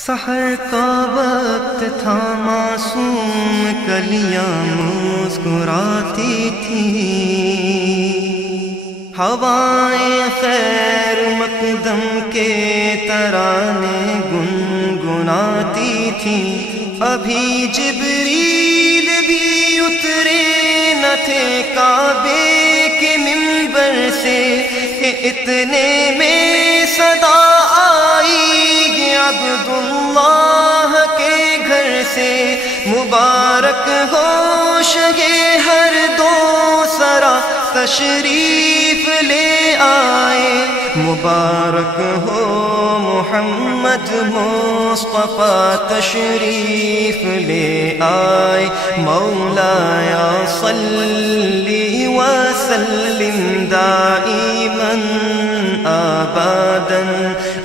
سحر کا وقت تھا، معصوم کلیاں مسکراتی تھیں، ہوائیں خیر مقدم کے ترانے گنگناتی تھیں۔ ابھی جبریل بھی اترے نہ تھے کعبے کے منبر سے کہ اتنے میں صدا آئی عبداللہ کے گھر سے، مبارک ہو شگے ہر دو سرا تشریف لے آئے، مبارک ہو محمد مصطفیٰ تشریف لے آئے۔ مولایا صلی وسلم دائما ابدا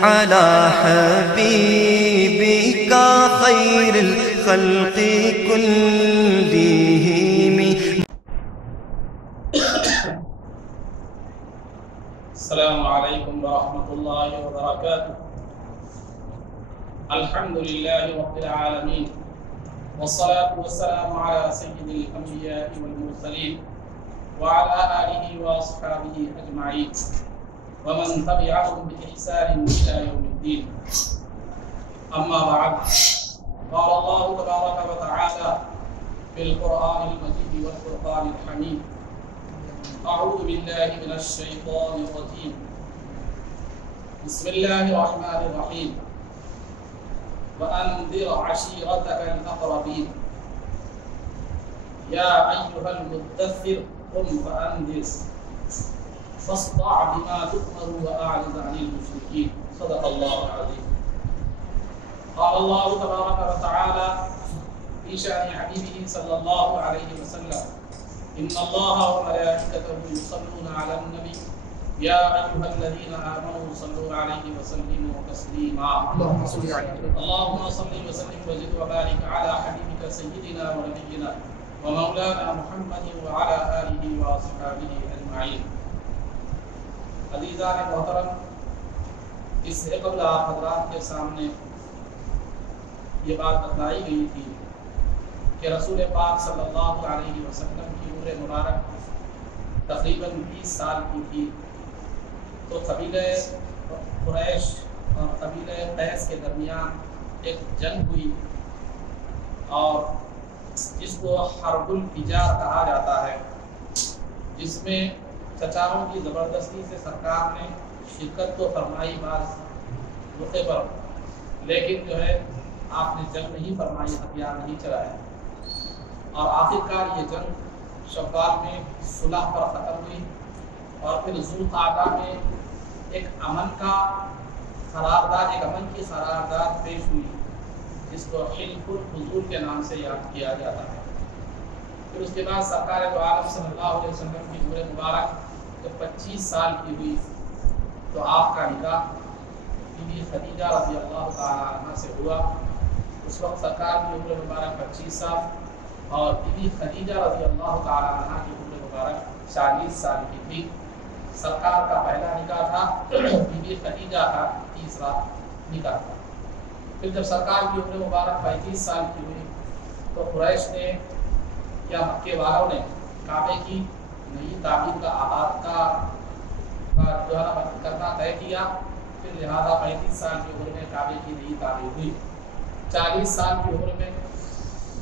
علی حبیبک خیر الخلق کلہم۔ السلام علیکم ورحمۃ اللہ وبرکاتہ۔ الحمد للہ رب العالمین، والصلاة والسلام علی سید الانبیاء والمرسلین وعلى آلہ واصحابہ اجمعین ومن تبعهم بإحسان إلى يوم الدين۔ اما بعد، قال اللہ تبارک وتعالى في القرآن المجید والفرقان الحمید، اعوذ باللہ من الشیطان الرجیم، بسم اللہ الرحمن الرحیم، وأنذر عشيرتك الأقربين، يا أيها المدثر قم فأنذر فاصدع بما تؤمر وأعرض عن المشركين، صدق الله العظيم۔ قال الله تبارك وتعالى في شأن حبيبه صلى الله عليه وسلم، إن الله وملائكته يصلون على النبي يا أيها الذين آمنوا صلوا عليه وسلموا تسليما، اللهم صل وسلم وزد وبارك على حبيبك سيدنا ونبينا ومولانا محمد وعلى آله وأصحابه أجمعين۔ عزیزان محترم، اس سے قبل آپ حضرات کے سامنے یہ بات بتلائی گئی تھی کہ رسول پاک صلی اللہ علیہ وسلم کی عمر مبارک تقریباً 20 سال کی تھی، تو قبیلہ قریش اور قبیلہ قیس کے درمیان ایک جنگ ہوئی، اور جس کو حرب الفجار کہا جاتا ہے، جس میں چچاؤں کی زبردستی سے سرکار نے شرکت تو فرمائی بعض موقع پر، لیکن جو ہے آپ نے جنگ نہیں فرمائی، ہتھیار نہیں چلائے، اور آخرکار یہ جنگ شوال میں صلح پر ختم ہوئی، اور پھر ذوالقعدہ میں ایک امن کی قرارداد پیش ہوئی، جس کو حلف الحضور کے نام سے یاد کیا جاتا ہے۔ پھر اس کے بعد سرکار دو عالم صلی اللہ علیہ وسلم کی عمر مبارک جب 25 سال کی ہوئی تو آپ کا نکاح بی بی خدیجہ رضی اللہ تعالیٰ عنہ سے ہوا۔ اس وقت سرکار کی عمر مبارک 25 سال اور بی بی خدیجہ رضی اللہ تعالیٰ عنہ کی عمر مبارک 40 سال کی تھی۔ سرکار کا پہلا نکاح تھا، بی بی خدیجہ کا تیسرا نکاح تھا۔ پھر جب سرکار کی عمر مبارک 35 سال کی ہوئی تو قریش نے یا مکے والوں نے کعبے کی نئی تعمیر کا آغاز کرنا طے کیا، پھر لہذا 35 سال کی عمر میں کعبے کی نئی تعمیر ہوئی۔ 40 سال کی عمر میں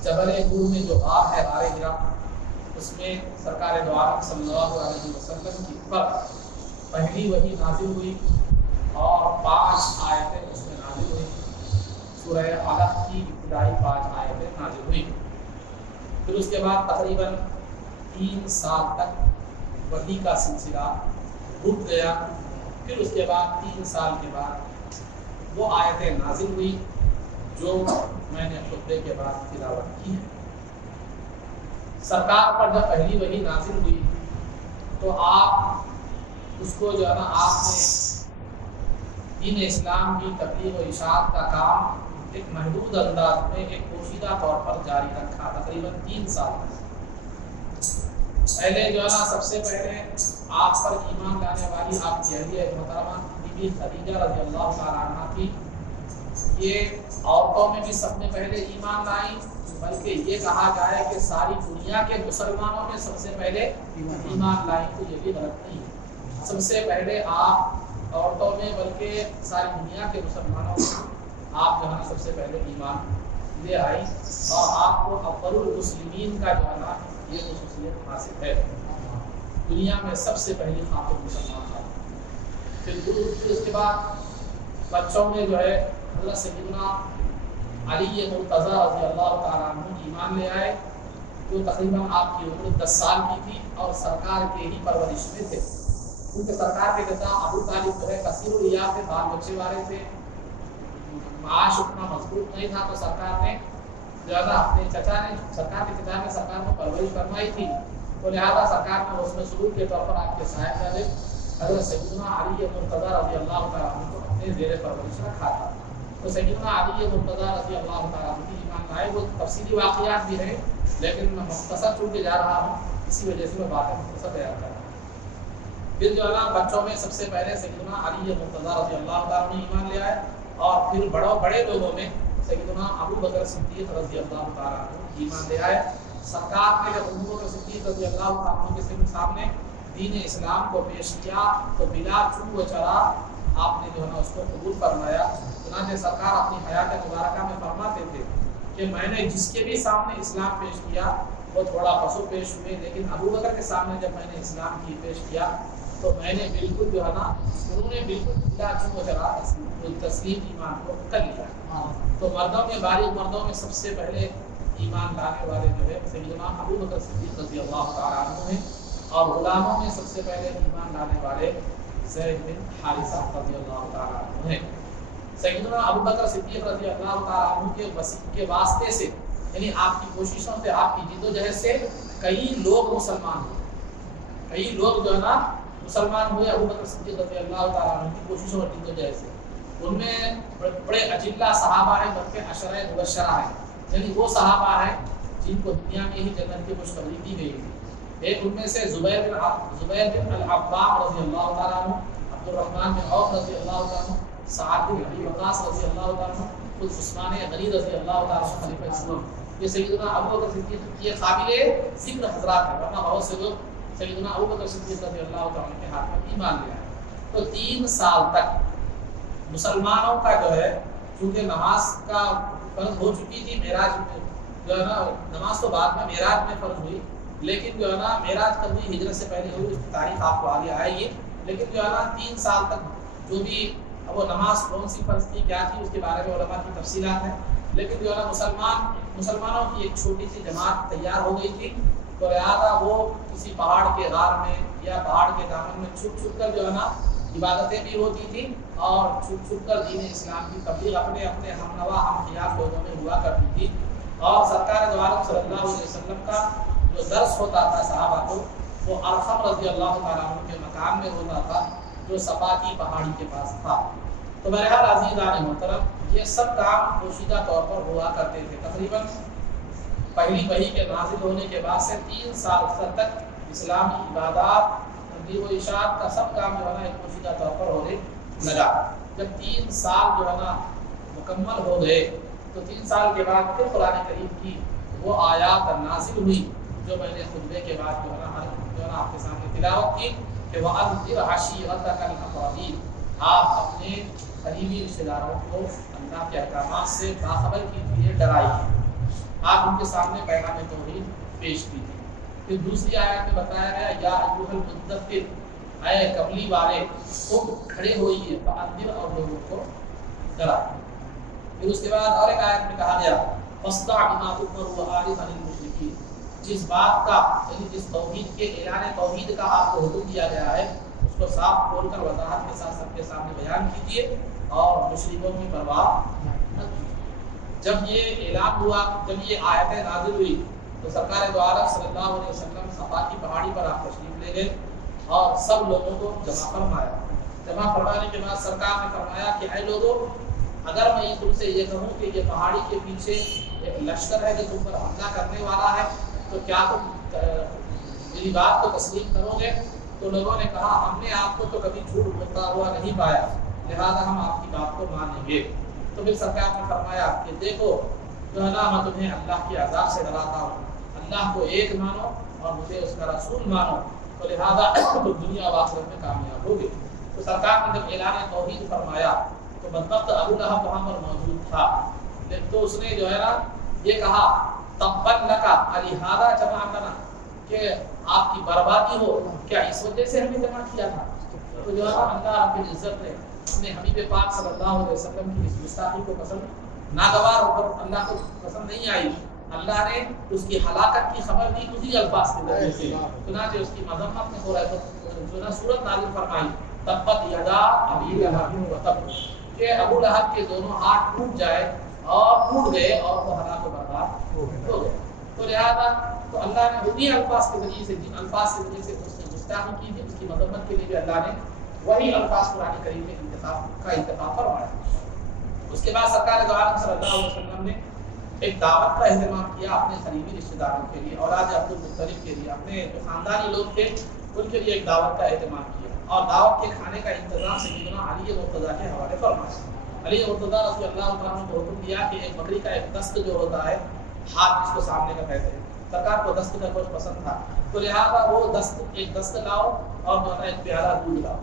جبل نور میں جو غار ہے، غار ہرا، اس میں سرکار دو عالم صلی اللہ علیہ وسلم کی پر پہلی وحی نازل ہوئی، اور 5 آیتیں اس میں نازل ہوئی۔ سورہ علق کی ابتدائی 5 آیتیں نازل ہوئی۔ پھر اس کے بعد تقریباً 3 سال تک وحی کا سلسلہ رک گیا۔ پھر اس کے بعد 3 سال کے بعد وہ آیتیں نازل ہوئی جو میں نے خطبے کے بعد تلاوت کی ہے۔ سرکار پر جب پہلی وحی نازل ہوئی تو آپ اس کو جو ہے نا، آپ نے دین اسلام کی تبلیغ و اشاعت کا کام ایک محدود انداز میں، ایک پوشیدہ طور پر جاری رکھا تقریباً 3 سال تک۔ پہلے جو ہے نا، سب سے پہلے آپ پر ایمان لانے والی آپ کی اہلیہ محترمہ بی بی خدیجہ رضی اللہ تعالیٰ عنہ تھی، یہ عورتوں میں بھی سب نے پہلے ایمان لائی، بلکہ یہ کہا جائے کہ ساری دنیا کے مسلمانوں میں سب سے پہلے ایمان لائیں تو یہ بھی غلط نہیں ہے۔ سب سے پہلے آپ عورتوں میں بلکہ ساری دنیا کے مسلمانوں میں آپ جو ہے نا سب سے پہلے ایمان لے آئی، اور آپ کو اول المسلمین کا جو ہے نا یہ خصوصیت حاصل ہے، دنیا میں سب سے پہلی خاتون مسلمان ہے۔ پھر اس کے بعد بچوں میں جو ہے حضرت سیدنا علی مرتضی رضی اللہ تعالیٰ عنہ ایمان لے آئے، جو تقریباً آپ کی عمر 10 سال کی تھی اور سرکار کے ہی پرورش میں تھے، کیونکہ سرکار کے پتا ابو طالب جو ہے کثیر الیاف تھے، بال بچے والے تھے، معاش اتنا مضبوط نہیں تھا، تو سرکار نے جو ہے نا اپنے چچا نے سرکار کو پرورش فرمائی تھی، تو لہٰذا سرکار نے اس میں سلوک کے طور پر آپ کے صاحبزادے حضرت سیدنا علی مرتضی رضی اللہ تعالیٰ عنہ کو اپنے زیر پرورش رکھا تھا۔ تو سیدنا علی مرتضی رضی اللہ تعالیٰ عنہ کی ایمان لائے، وہ تفصیلی واقعات بھی ہیں لیکن میں مختصر چونکہ جا رہا ہوں اسی وجہ سے میں باتیں مختصر بیان کر رہا ہوں۔ پھر جو ہے بچوں میں سب سے پہلے سیدنا علی مرتضی رضی اللہ تعالیٰ عنہ ایمان لے آئے، اور پھر بڑے لوگوں میں سیدنا ابو بکر صدیق رضی اللہ تعالیٰ عنہ ایمان لے آئے۔ سرکار نے جب ابو بکر صدیق رضی اللہ تعالیٰ عنہ کے سامنے دین اسلام کو پیش کیا تو بلا چوب و چرا آپ نے جو ہے نا اس کو قبول فرمایا۔ چنانچہ سرکار اپنی حیات مبارکہ میں فرماتے تھے کہ میں نے جس کے بھی سامنے اسلام پیش کیا وہ تھوڑا پسو پیش ہوئے، لیکن ابو بکر کے سامنے جب میں نے اسلام کی پیش کیا تو میں نے بالکل جو ہے نا انہوں نے بالکل بلا چوب و چرا تسلیم ایمان کو کر لیا۔ تو مردوں میں بالغ مردوں میں سب سے پہلے ایمان لانے والے جو ہے سیدنا ابو بکر صدیق رضی اللہ تعالیٰ عنہ ہیں، اور غلاموں میں سب سے پہلے ایمان لانے والے زید بن حارثہ رضی اللہ تعالیٰ عنہ ہیں۔ سیدنا ابو بکر صدیق رضی اللہ تعالیٰ عنہ کے واسطے سے، یعنی آپ کی کوششوں سے، آپ کی جد و جہد سے کئی لوگ مسلمان ہوئے، کئی لوگ جو ہے نا مسلمان ہوئے ابو بکر صدیق رضی اللہ تعالیٰ عنہ کی کوششوں اور جد و جہد سے۔ ان میں بڑے اجلہ صحابہ ہیں بلکہ عشرہ مبشرہ ہیں، یعنی وہ صحابہ ہیں جن کو دنیا میں ہی جنت کی خوشخبری دی گئی تھی۔ ایک ان میں سے زبیر بن العوام رضی اللہ تعالیٰ عنہ، عبد الرحمن بن عوف رضی اللہ تعالیٰ عنہ، سعد بن ابی وقاص رضی اللہ تعالیٰ عنہ، خود عثمان غنی رضی اللہ تعالیٰ عنہ خلیفہ اسلام۔ یہ سیدنا ابو بکر صدیق کی قابل ذکر حضرات ہیں، ورنہ بہت سے لوگ سیدنا ابو بکر صدیق رضی اللہ تعالیٰ عنہ کے ہاتھ میں ایمان لے آئے۔ تو 3 سال تک مسلمانوں کا جو ہے، چونکہ نماز کا فرض ہو چکی تھی، معراج میں جو ہے نا نماز تو بعد میں معراج میں فرض ہوئی، لیکن جو ہے نا معراج کب ہوئی؟ ہجرت سے پہلے ہوئی، اس کی تاریخ آپ کو آگے آئے گی، لیکن جو ہے نا 3 سال تک جو بھی وہ نماز کون سی فرض تھی کیا تھی اس کے بارے میں علماء کی تفصیلات ہیں، لیکن جو ہے نا مسلمانوں کی ایک چھوٹی سی جماعت تیار ہو گئی تھی، تو لہٰذا وہ کسی پہاڑ کے غار میں یا پہاڑ کے دامن میں چھپ کر جو ہے نا عبادتیں بھی ہوتی تھیں، اور چھپ کر دین اسلام کی تبلیغ اپنے ہمنوا ہم خیال لوگوں میں ہوا کرتی تھی۔ اور سرکار دو عالم صلی اللہ علیہ وسلم کا جو درس ہوتا تھا صحابہ کو، وہ ارقم رضی اللہ تعالیٰ عنہ کے مکان میں ہوتا تھا، جو صفا کی پہاڑی کے پاس تھا۔ تو بہرحال عزیزان محترم، یہ سب کام پوشیدہ طور پر ہوا کرتے تھے۔ تقریباً پہلی وحی کے نازل ہونے کے بعد سے 3 سال تک اسلامی عبادات، تبلیغ و ارشاد کا سب کام جو ہے نا ایک پوشیدہ طور پر ہونے لگا۔ جب 3 سال جو ہے نا مکمل ہو گئے تو 3 سال کے بعد پھر قرآن کریم کی وہ آیات نازل ہوئی جو میں نے خطبے کے بعد جو ہے نا آپ کے سامنے تلاوت کی کہ وَأَنذِرْ عَشِيرَتَكَ الْأَقْرَبِينَ، آپ اپنے قریبی رشتہ داروں کو اللہ کے احکامات سے باخبر کیجیے، ڈرائیے۔ آپ ان کے سامنے پیغام توحید پیش کیجیے۔ پھر دوسری آیت میں بتایا گیا یا ایھا المدثر، اے قبلی والے تم کھڑے ہوئیے، فَأَنذِرْ، اور لوگوں کو ڈرائیے۔ پھر اس کے بعد اور ایک آیت میں کہا گیا فَاصْدَعْ بِمَا تُؤْمَرُ وَأَعْرِضْ عَنِ الْمُشْرِكِينَ، جس بات کا یعنی جس توحید کے اعلان توحید کا آپ کو حکم دیا گیا ہے اس کو صاف کھول کر وضاحت کے ساتھ سب کے سامنے بیان کیجیے، اور مشرکوں کی پرواہ نہ کیجیے۔ جب یہ اعلان ہوا، جب یہ آیتیں نازل ہوئی تو سرکار دو عالم صلی اللہ علیہ وسلم صفا کی پہاڑی پر آپ تشریف لے گئے اور سب لوگوں کو جمع فرمایا۔ جمع فرمانے کے بعد سرکار نے فرمایا کہ اے لوگوں، اگر میں یہ تم سے یہ کہوں کہ یہ پہاڑی کے پیچھے ایک لشکر ہے جو تم پر حملہ کرنے والا ہے، تو کیا تم میری بات کو تسلیم کرو گے؟ تو لوگوں نے کہا ہم نے آپ کو تو کبھی جھوٹ بولتا ہوا نہیں پایا، لہذا ہم آپ کی بات کو مانیں گے۔ تو پھر سرکار نے فرمایا کہ دیکھو جو ہے نا میں تمہیں اللہ کے عذاب سے ڈراتا ہوں، اللہ کو ایک مانو اور مجھے اس کا رسول مانو، تو لہذا دنیا و آخرت میں کامیاب ہوگے۔ تو سرکار نے جب اعلان توحید فرمایا تو بدبخت ابو لہب وہاں پر موجود تھا، تو اس نے جو ہے نا یہ کہا تبت لکا الہذا جمعتنا، کہ آپ کی بربادی ہو، کیا اس وجہ سے ہمیں جمع کیا تھا؟ تو جو ہے اللہ رب العزت نے اپنے حبیب پاک صلی اللہ علیہ وسلم کی اس گستاخی کو پسند ناگوار ہو کر اللہ کو پسند نہیں آئی، اللہ نے اس کی ہلاکت کی خبر دی اسی الفاظ کے ذریعے سے، چنانچہ اس کی مذمت میں ہو رہا ہے جو نا سورت نازل فرمائی تبت یدا ابی لہب و تب، کہ ابو لہب کے دونوں ہاتھ ٹوٹ جائے اور ٹوٹ گئے اور وہ ہلاک و برباد ہو گئے۔ تو لہذا تو اللہ نے انہی الفاظ کے ذریعے سے، جن الفاظ کے ذریعے سے اس نے گستاخی کی تھی، اس کی مذمت کے لیے بھی اللہ نے وہی الفاظ قرآن کریم میں انتخاب فرمایا۔ اس کے بعد سرکار دو عالم صلی اللہ علیہ وسلم نے ایک دعوت کا اہتمام کیا اپنے قریبی رشتہ داروں کے لیے، اولاد عبد المطلب کے لیے، اپنے جو خاندانی لوگ تھے ان کے لیے ایک دعوت کا اہتمام کیا، اور دعوت کے کھانے کا انتظام سیدنا علی مرتضیٰ کے حوالے فرمایا۔ علی مرتضیٰ رضی اللہ عنہ کو حکم دیا کہ ایک بکری کا ایک دست جو ہوتا ہے، ہاتھ جس کو سامنے کا کہتے ہیں، سرکار کو دست کا گوشت پسند تھا، تو لہٰذا وہ ایک دست لاؤ اور ایک پیالہ دودھ لاؤ،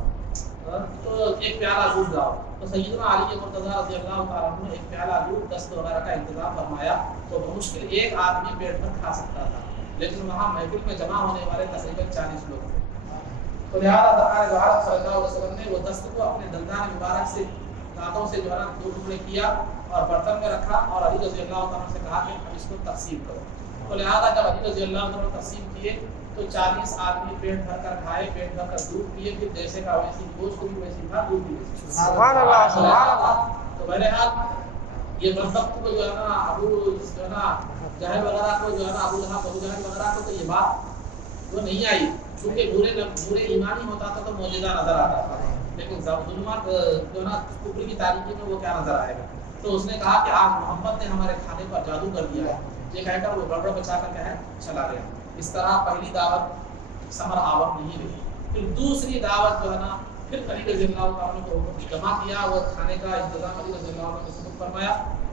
تو ایک پیالہ دودھ لاؤ، تو سیدنا علی مرتضیٰ رضی اللہ تعالیٰ عنہ نے ایک پیالہ دودھ دست وغیرہ کا انتظام فرمایا، تو بمشکل ایک آدمی پیٹ بھر کھا سکتا تھا، لیکن وہاں محفل میں جمع ہونے والے تقریباً 40 لوگ تھے، تو لہٰذا سرکار دو عالم صلی اللہ علیہ وسلم نے وہ دست کو اپنے دندان مبارک سے دانتوں سے جو ہے نا 2 ٹکڑے کیا اور برتن میں رکھا، اور علی رضی اللہ عنہ سے کہا کہ اب اس کو تقسیم کرو، تو لہٰذا جب علی رضی اللہ عنہ تقسیم کیے تو 40 آدمی پیٹ بھر کر کھائے، پیٹ بھر کر دودھ پیے، پھر جیسے کا ویسی گوشت بھی ویسی تھا، دودھ بھی ویسی۔ سبحان اللہ سبحان اللہ۔ تو بہرحال یہ بدبخت کو جو ہے نا ابو جو ہے نا جہل وغیرہ کو جو ہے نا ابو جہل وغیرہ کو تو یہ بات وہ نہیں آئی، چونکہ برے ایمانی ہوتا تھا تو معجزہ نظر آتا تھا، لیکن ظلمات جو ہے نا کفر کی تاریکی میں وہ کیا نظر آئے گا؟ تو اس نے کہا کہ آج محمد نے ہمارے کھانے پر جادو کر دیا ہے، یہ کہہ کر وہ گڑبڑ بچا کر کہے چلا گیا۔ اس طرح پہلی دعوت ثمر آور نہیں رہی، پھر دوسری دعوت جو ہے نا پھر علی رضی اللہ عنہ کو جمع کیا، وہ کھانے کا انتظام علی رضی اللہ عنہ نے سبق فرمایا،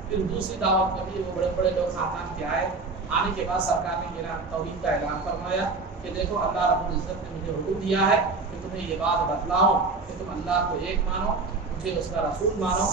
پھر دوسری دعوت میں بھی وہ بڑے بڑے لوگ خاندان کے آئے، آنے کے بعد سرکار نے توحید کا اعلان فرمایا کہ دیکھو اللہ رب العزت نے مجھے حکم دیا ہے کہ تمہیں یہ بات بتلاؤں کہ تم اللہ کو ایک مانو، مجھے اس کا رسول مانو،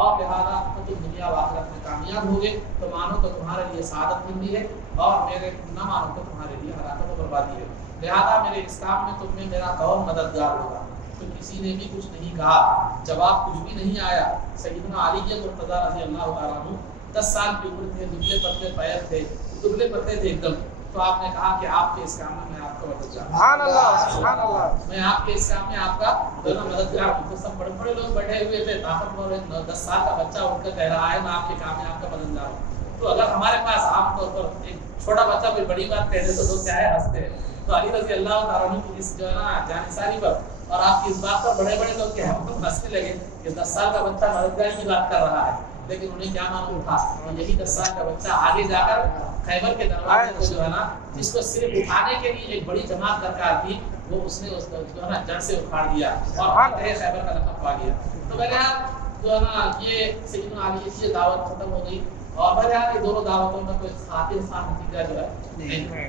اور لہٰذا تو تم دنیا و آخرت میں کامیاب ہوگے، تو مانو تو تمہارے لیے سعادت مندی ہے، اور میرے نہ مانو تو تمہارے لیے ہلاکت و بربادی ہے، لہٰذا میرے اس کام میں تم میں میرا کون مددگار ہوگا؟ تو کسی نے بھی کچھ نہیں کہا، جواب کچھ بھی نہیں آیا۔ سیدنا علی مرتضیٰ رضی اللہ تعالیٰ عنہ 10 سال کی عمر تھے، دبلے پتلے پیر تھے، دبلے پتلے تھے ایک دم، تو آپ نے کہا کہ آپ کے اس کام میں آپ کا مددگار ہوں، سبحان اللہ سبحان اللہ، میں آپ کے اس کام میں آپ کا مددگار ہوں۔ تو سب بڑے بڑے لوگ بیٹھے ہوئے تھے، طاقتور 10 سال کا بچہ اٹھ کر کہہ رہا ہے میں آپ کے کام میں آپ کا مددگار ہوں۔ تو اگر ہمارے پاس عام طور پر ایک چھوٹا بچہ کوئی بڑی بات کہہ دے تو لوگ کیا ہے ہنستے ہیں، تو علی رضی اللہ تعالیٰ عنہ کی اس جو ہے نا جانثاری پر اور آپ کی اس بات پر بڑے بڑے لوگ کیا ہنسنے لگے کہ 10 سال کا بچہ مددگاری کی بات کر رہا ہے، لیکن انہیں کیا معلوم تھا کہ یہی 10 سال کا بچہ آگے جا کر خیبر کے دروازے کو جو ہے نا جس کو صرف اٹھانے کے لیے ایک بڑی جماعت درکار تھی، وہ اس نے اس کو جو ہے نا جڑ سے اکھاڑ دیا اور خیبر کا لقب پا گیا۔ تو بہرحال جو ہے نا یہ سیدنا علی کی دعوت ختم ہو گئی، اور بہرحال یہ دونوں دعوتوں میں کوئی خاطر نتیجہ جو ہے نہیں۔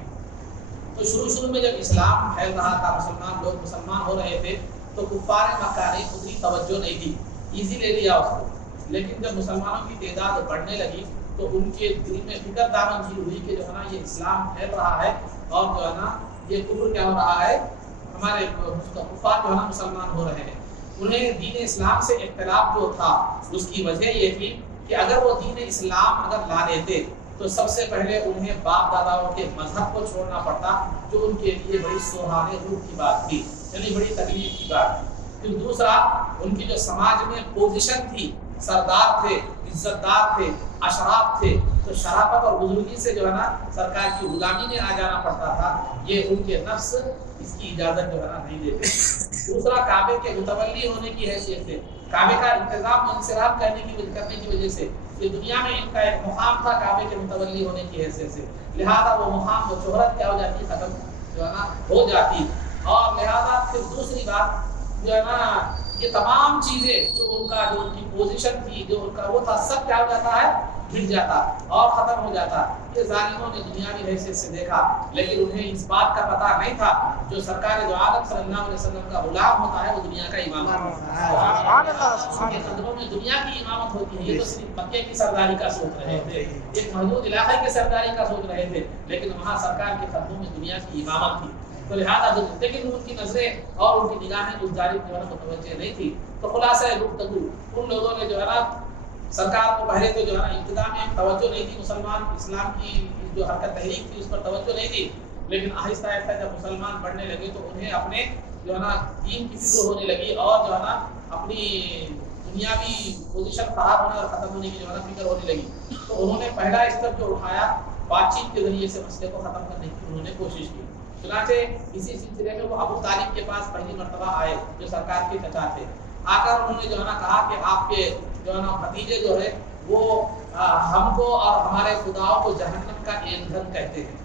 تو شروع میں جب اسلام پھیل رہا تھا، مسلمان لوگ مسلمان ہو رہے تھے، تو کفار مکہ نے اتنی توجہ نہیں دی، ایزی لے لیا اس کو، لیکن جب مسلمانوں کی تعداد بڑھنے لگی تو ان کے دل میں فکر دامن ہوئی کہ جو ہے نا یہ اسلام پھیل رہا ہے، اور جو ہے نا یہ کفر کیا ہو رہا ہے، ہمارے کفار جو ہے نا مسلمان ہو رہے ہیں۔ انہیں دین اسلام سے اختلاف جو تھا اس کی وجہ یہ تھی کہ اگر وہ دین اسلام اگر لا لیتے تو سب سے پہلے انہیں باپ داداؤں کے مذہب کو چھوڑنا پڑتا، جو ان کے لیے بڑی سوہانے روح کی بات تھی، یعنی بڑی تکلیف کی بات تھی۔ پھر دوسرا، ان کی جو سماج میں پوزیشن تھی، سردار تھے، عزت دار تھے، اشراف تھے، تو شرافت اور بزرگی سے جو ہے نا سرکار کی غلامی میں آ جانا پڑتا تھا، یہ ان کے نفس اس کی اجازت جو ہے نا نہیں دیتے۔ دوسرا، کعبے کے متولی ہونے کی حیثیت سے، کعبے کا انتظام انصراف کرنے کی وجہ سے یہ دنیا میں ان کا ایک مقام تھا کعبے کے متولی ہونے کی حیثیت سے، لہذا وہ مقام، وہ شہرت کیا ہو جاتی، ختم جو ہے نا ہو جاتی۔ اور لہذا پھر دوسری بات جو ہے نا یہ تمام چیزیں جو ان کی پوزیشن تھی، جو ان کا وہ تھا، سب کیا ہو جاتا ہے، مٹ جاتا اور ختم ہو جاتا۔ یہ ظالموں نے دنیاوی حیثیت سے دیکھا، لیکن انہیں اس بات کا پتہ نہیں تھا جو سرکار دو عالم صلی اللہ علیہ وسلم کا غلام ہوتا ہے وہ دنیا کا امام ہوتا ہے۔ ان کے قدموں میں دنیا کی امامت ہوتی ہے۔ یہ تو صرف مکے کی سرداری کا سوچ رہے تھے، ایک محدود علاقے کی سرداری کا سوچ رہے تھے، لیکن وہاں سرکار کے قدموں میں دنیا کی امامت تھی۔ تو لہٰذا لیکن ان کی نظریں اور ان کی نگاہیں اس جانب جو ہے متوجہ نہیں تھی۔ تو خلاصہ گفتگو، ان لوگوں نے جو ہے نا سرکار کو پہلے تو جو ہے نا ابتدا میں توجہ نہیں تھی، مسلمان اسلام کی جو حرکت تحریک تھی اس پر توجہ نہیں تھی، لیکن آہستہ آہستہ جب مسلمان بڑھنے لگے تو انہیں اپنے جو ہے نا دین کی فکر ہونے لگی اور جو ہے نا اپنی دنیاوی پوزیشن خراب ہونے اور ختم ہونے کی جو ہے نا فکر ہونے لگی۔ تو انہوں نے پہلا اسٹیپ جو اٹھایا، بات چیت کے ذریعے سے مسئلے کو ختم کرنے کی انہوں نے کوشش کی۔ چنانچہ اسی سلسلے میں وہ ابو طالب کے پاس پہلی مرتبہ آئے جو سرکار کے چچا تھے۔ آ کر انہوں نے جو ہے نا کہا کہ آپ کے جو ہے نا بھتیجے جو ہے وہ ہم کو اور ہمارے خداؤں کو جہنم کا ایندھن کہتے ہیں۔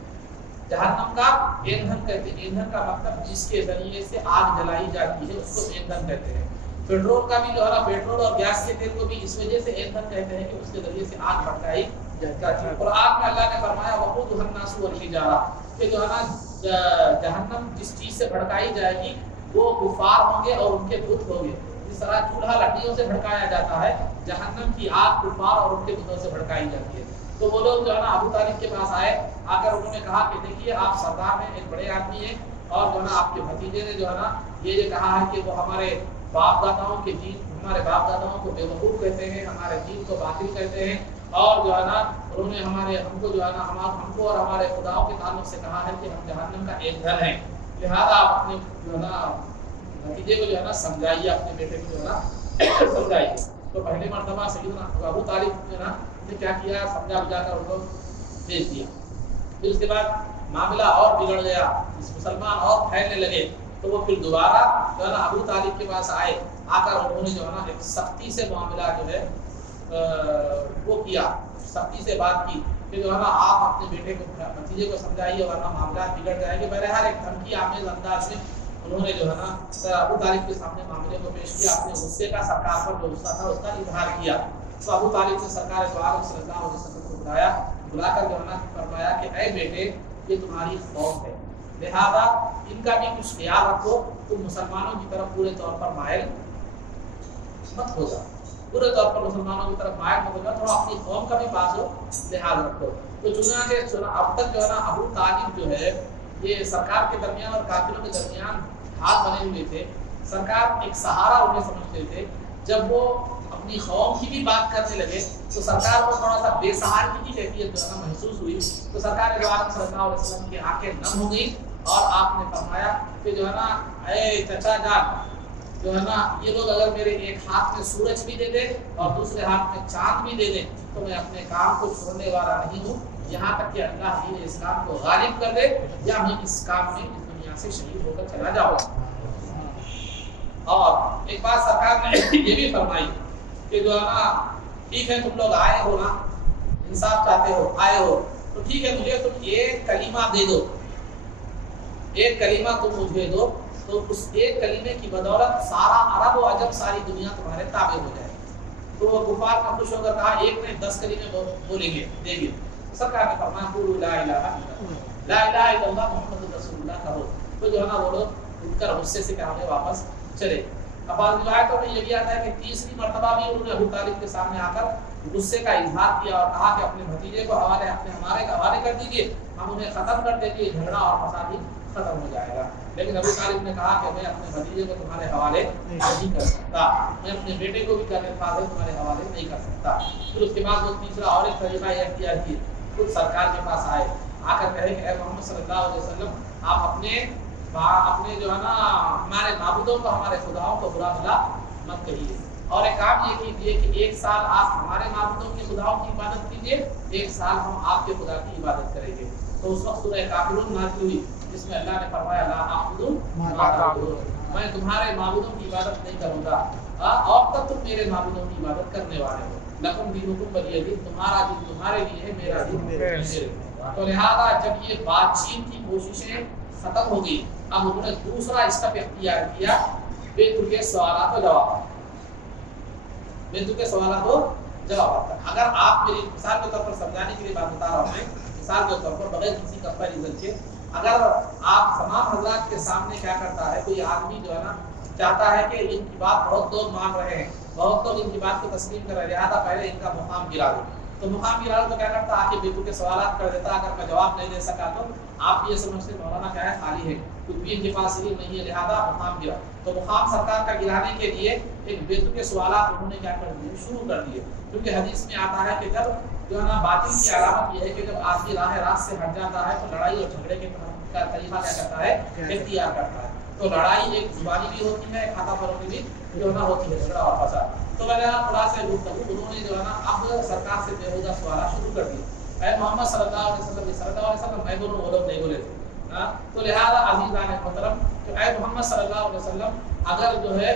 جہنم کا ایندھن کہتے ہیں، ایندھن کا مطلب جس کے ذریعے سے آگ جلائی جاتی ہے اس کو ایندھن کہتے ہیں۔ پیٹرول کا بھی جو ہے نا پیٹرول اور گیس کے تیل کو بھی اس وجہ سے ایندھن کہتے ہیں کہ اس کے ذریعے سے آگ بھڑکائی جاتی ہے۔ قرآن میں اللہ نے فرمایا وقودها الناس والحجارہ کہ جو ہے نا جہنم جس چیز سے بھڑکائی جائے گی وہ کفار ہوں گے اور ان کے بت ہوں گے۔ جس طرح چولہا لکڑیوں سے بھڑکایا جاتا ہے، جہنم کی آگ کفار اور ان کے بتوں سے بھڑکائی جاتی ہے۔ تو وہ لوگ جو ہے نا ابو طالب کے پاس آئے، آ کر انہوں نے کہا کہ دیکھیے آپ سردار ہیں، ایک بڑے آدمی ہیں، اور جو ہے نا آپ کے بھتیجے نے جو ہے نا یہ کہا ہے کہ وہ ہمارے باپ داداؤں کے دین، ہمارے باپ داداؤں کو بیوقوف کہتے ہیں، ہمارے دین کو باطل کہتے ہیں، اور جو ہے نا انہوں نے ہم کو جو ہے نا ہم کو اور ہمارے خداؤں کے تعلق سے کہا ہے کہ ہم جہنم کا ایندھن ہیں۔ لہذا آپ اپنے جو ہے نا بھتیجے کو جو ہے نا سمجھائیے، اپنے بیٹے کو جو ہے نا سمجھائیے۔ تو پہلے مرتبہ سیدنا ابو طالب جو ہے نا نے کیا کیا، سمجھا بجھا کر ان کو بھیج دیا۔ پھر اس کے بعد معاملہ اور بگڑ گیا، مسلمان اور پھیلنے لگے، تو وہ پھر دوبارہ جو ہے نا ابو طالب کے پاس آئے، آ کر انہوں نے جو ہے نا ایک سختی سے معاملہ جو ہے وہ کیا، سختی سے بات کی کہ جو ہے نا آپ اپنے بیٹے کو بھتیجے کو سمجھائیے ورنہ معاملات بگڑ جائیں گے۔ بہرحال ایک دھمکی آمیز انداز میں انہوں نے جو ہے نا ابو طالب کے سامنے معاملے کو پیش کیا، اپنے غصے کا سرکار پر جو غصہ تھا اس کا اظہار کیا۔ تو ابو طالب نے سرکار دو عالم صلی اللہ علیہ وسلم کو بلا کر جو ہے نا فرمایا کہ اے بیٹے یہ تمہاری قوم ہے، لہذا ان کا بھی کچھ خیال رکھو، تم مسلمانوں کی طرف پورے طور پر مائل مت ہو جاؤ، پورے طور پر مسلمانوں کی طرف مائل مت ہو جاؤ، تھوڑا اپنی قوم کا بھی پاس ہو لحاظ رکھو۔ تو چنانچہ اب تک جو ہے نا ابو طالب جو ہے یہ سرکار کے درمیان اور کافروں کے درمیان ہاتھ بنے ہوئے تھے، سرکار ایک سہارا انہیں سمجھتے تھے۔ جب وہ اپنی قوم کی بھی بات کرنے لگے تو سرکار کو تھوڑا سا بے سہارگی کی کیفیت جو ہے نا محسوس ہوئی، تو سرکار دو عالم صلی اللہ علیہ وسلم کی آنکھیں نم ہو گئی اور آپ نے فرمایا کہ جو ہے نا اے چچا جان، جو ہے نا یہ لوگ اگر میرے ایک ہاتھ میں سورج بھی دے دے اور دوسرے ہاتھ میں چاند بھی دے دیں تو میں اپنے کام کو چھوڑنے والا نہیں ہوں، یہاں تک کہ اللہ دین اسلام کو غالب کر دے یا میں اس کام میں اس دنیا سے شہید ہو کر چلا جاؤں۔ اور ایک بات سرکار نے یہ بھی فرمائی کہ جو ہے نا ٹھیک ہے تم لوگ آئے ہو نا، انصاف چاہتے ہو، آئے ہو تو ٹھیک ہے، مجھے تم ایک کلمہ دے دو، ایک کلمہ تم مجھے دو، تو اس ایک کلمے کی بدولت سارا عرب و عجم ساری دنیا تمہارے تابع ہو جائے۔ تو وہ کفار کا خوش ہو کر کہا ایک نہیں 10 کلمے بولیں گے دیں گے۔ سرکار نے فرمایا قولوا لا الہ الا اللہ، لا الہ الا اللہ محمد رسول اللہ کہو۔ تو جو ہے نا وہ لوگ اٹھ کر غصے سے کہا واپس چلے۔ اب بعض روایتوں میں یہ بھی آتا ہے کہ تیسری مرتبہ بھی انہوں نے ابو طالب کے سامنے آ کر غصے کا اظہار کیا اور کہا کہ اپنے بھتیجے کو ہمارے حوالے کر دیجیے، ہم انہیں ختم کر دیں گے، جھگڑا اور فساد ہی ختم ہو جائے گا۔ لیکن ابو طالب نے کہا کہ میں اپنے بھتیجے کو تمہارے حوالے نہیں کر سکتا، میں اپنے بیٹے کو بھی تمہارے حوالے نہیں کر سکتا۔ پھر اس کے بعد وہ تیسرا اور ایک طریقہ یہ اختیار کیے، خود سرکار کے پاس آئے، آ کر کہے کہ اے محمد صلی اللہ علیہ وسلم آپ اپنے جو ہے نا ہمارے معبودوں کو، ہمارے خداؤں کو برا بھلا مت کہیے، اور ایک کام یہ کیجیے کہ ایک سال آپ ہمارے معبودوں کے خداؤں کی عبادت کیجیے، ایک سال ہم آپ کے خدا کی عبادت کریں گے۔ تو اس وقت سورہ کافرون نازل ہوئی جس میں اللہ نے فرمایا لا اعبد ما تعبدون، میں تمہارے معبودوں کی عبادت نہیں کروں گا اور تب تم میرے معبودوں کی عبادت کرنے والے ہو، لکم دینکم ولی دین، تمہارا دین تمہارے لیے ہے، میرا دین میرے لیے۔ تو لہذا جب یہ بات چیت کی کوششیں ختم ہو گئی، اب انہوں نے دوسرا اسٹیپ اختیار کیا بے تکے سوالات و جوابات، بے تکے سوالات و جوابات۔ اگر آپ میری مثال کے طور پر سمجھانے کے لیے بات بتا رہا ہوں میں، مثال کے طور پر بغیر کسی کمپیریزن کے، اگر آپ تمام حضرات کے سامنے کیا کرتا ہے، کوئی آدمی جو ہے نا چاہتا ہے کہ ان کی بات بہت لوگ مان رہے ہیں، بہت لوگ ان کی بات کو تسلیم کر رہے ہیں، لہٰذا پہلے ان کا مقام گرا دو، تو مقام گرا دو تو کیا کرتا ہے، آ کے بے تکے سوالات کر دیتا، اگر میں جواب نہیں دے سکا تو آپ یہ سمجھتے مولانا کیا ہے، خالی ہے، کچھ بھی ان کے پاس علم نہیں ہے، لہٰذا مقام گرا۔ تو مقام سرکار کا گرانے کے لیے ایک بے تکے سوالات انہوں نے کیا کر دیے، شروع کر دیے، کیونکہ حدیث میں آتا ہے کہ جب جو ہے نا باطل کی علامت یہ ہے کہ جب آدمی راہ راست سے ہٹ جاتا ہے تو لڑائی اور جھگڑے کے کا طریقہ کیا کرتا ہے، اختیار کرتا ہے۔ تو لڑائی ایک زبانی بھی ہوتی ہے، ایک ہاتھا پروں کی بھی جو ہے نا ہوتی ہے، جھگڑا اور فساد۔ تو میں نے تھوڑا سا گفتگو انہوں نے جو ہے نا اب سرکار سے بےہودہ سوالات شروع کر دیے، اے محمد صلی اللہ علیہ وسلم، صلی اللہ علیہ وسلم میں بولوں وہ لوگ نہیں بولے تھے، تو لہٰذا عزیزان محترم کہ اے محمد صلی اللہ علیہ وسلم، اگر جو ہے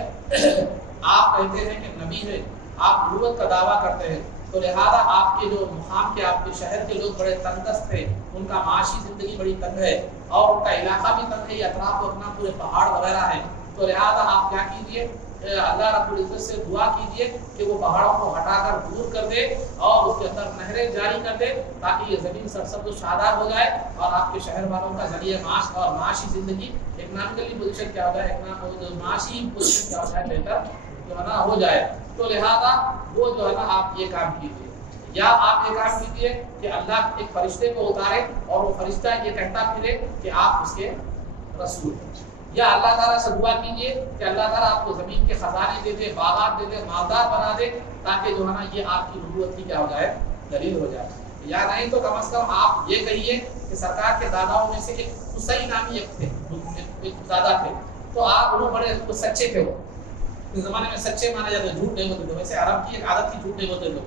آپ کہتے ہیں کہ نبی ہے، آپ نبوت کا دعویٰ کرتے ہیں، تو لہذا آپ کے جو مقام کے آپ کے شہر کے لوگ بڑے تنگ دست ہیں، ان کا معاشی زندگی بڑی تنگ ہے اور ان کا علاقہ بھی تنگ ہے، یہ اطراف و اپنا پورے پہاڑ وغیرہ ہیں، تو لہذا آپ کیا کیجیے، اللہ رب العزت سے دعا کیجیے کہ وہ پہاڑوں کو ہٹا کر دور کر دے اور اس کے اندر نہریں جاری کر دے تاکہ یہ زمین سرسبز و شاداب ہو جائے اور آپ کے شہر والوں کا ذریعہ معاش اور معاشی زندگی اکنامکلی پوزیشن کیا ہو جائے، معاشی پوزیشن کیا ہو جائے، بہتر جو ہے نا ہو جائے۔ تو لہذا وہ جو ہے نا آپ یہ کام کیجیے، یا آپ یہ کام کیجیے کہ اللہ ایک فرشتے کو اتارے اور وہ فرشتہ یہ کہتا پھرے کہ آپ اس کے رسول ہیں، یا اللہ تعالیٰ سے دعا کیجیے کہ اللہ تعالیٰ آپ کو زمین کے خزانے دے دے، باغات دے دے، مالدار بنا دے تاکہ جو ہے نا یہ آپ کی نبوت کی کیا ہو جائے، دلیل ہو جائے، یا نہیں تو کم از کم آپ یہ کہیے کہ سرکار کے داداؤں میں سے ایک حسین نامی ایک تھے، ایک دادا تھے، تو آپ انہوں بڑے سچے تھے، وہ اس زمانے میں سچے مانے جاتے، جھوٹ نہیں بولتے تھے، ویسے عرب کی ایک عادت تھی جھوٹ نہیں بولتے تھے،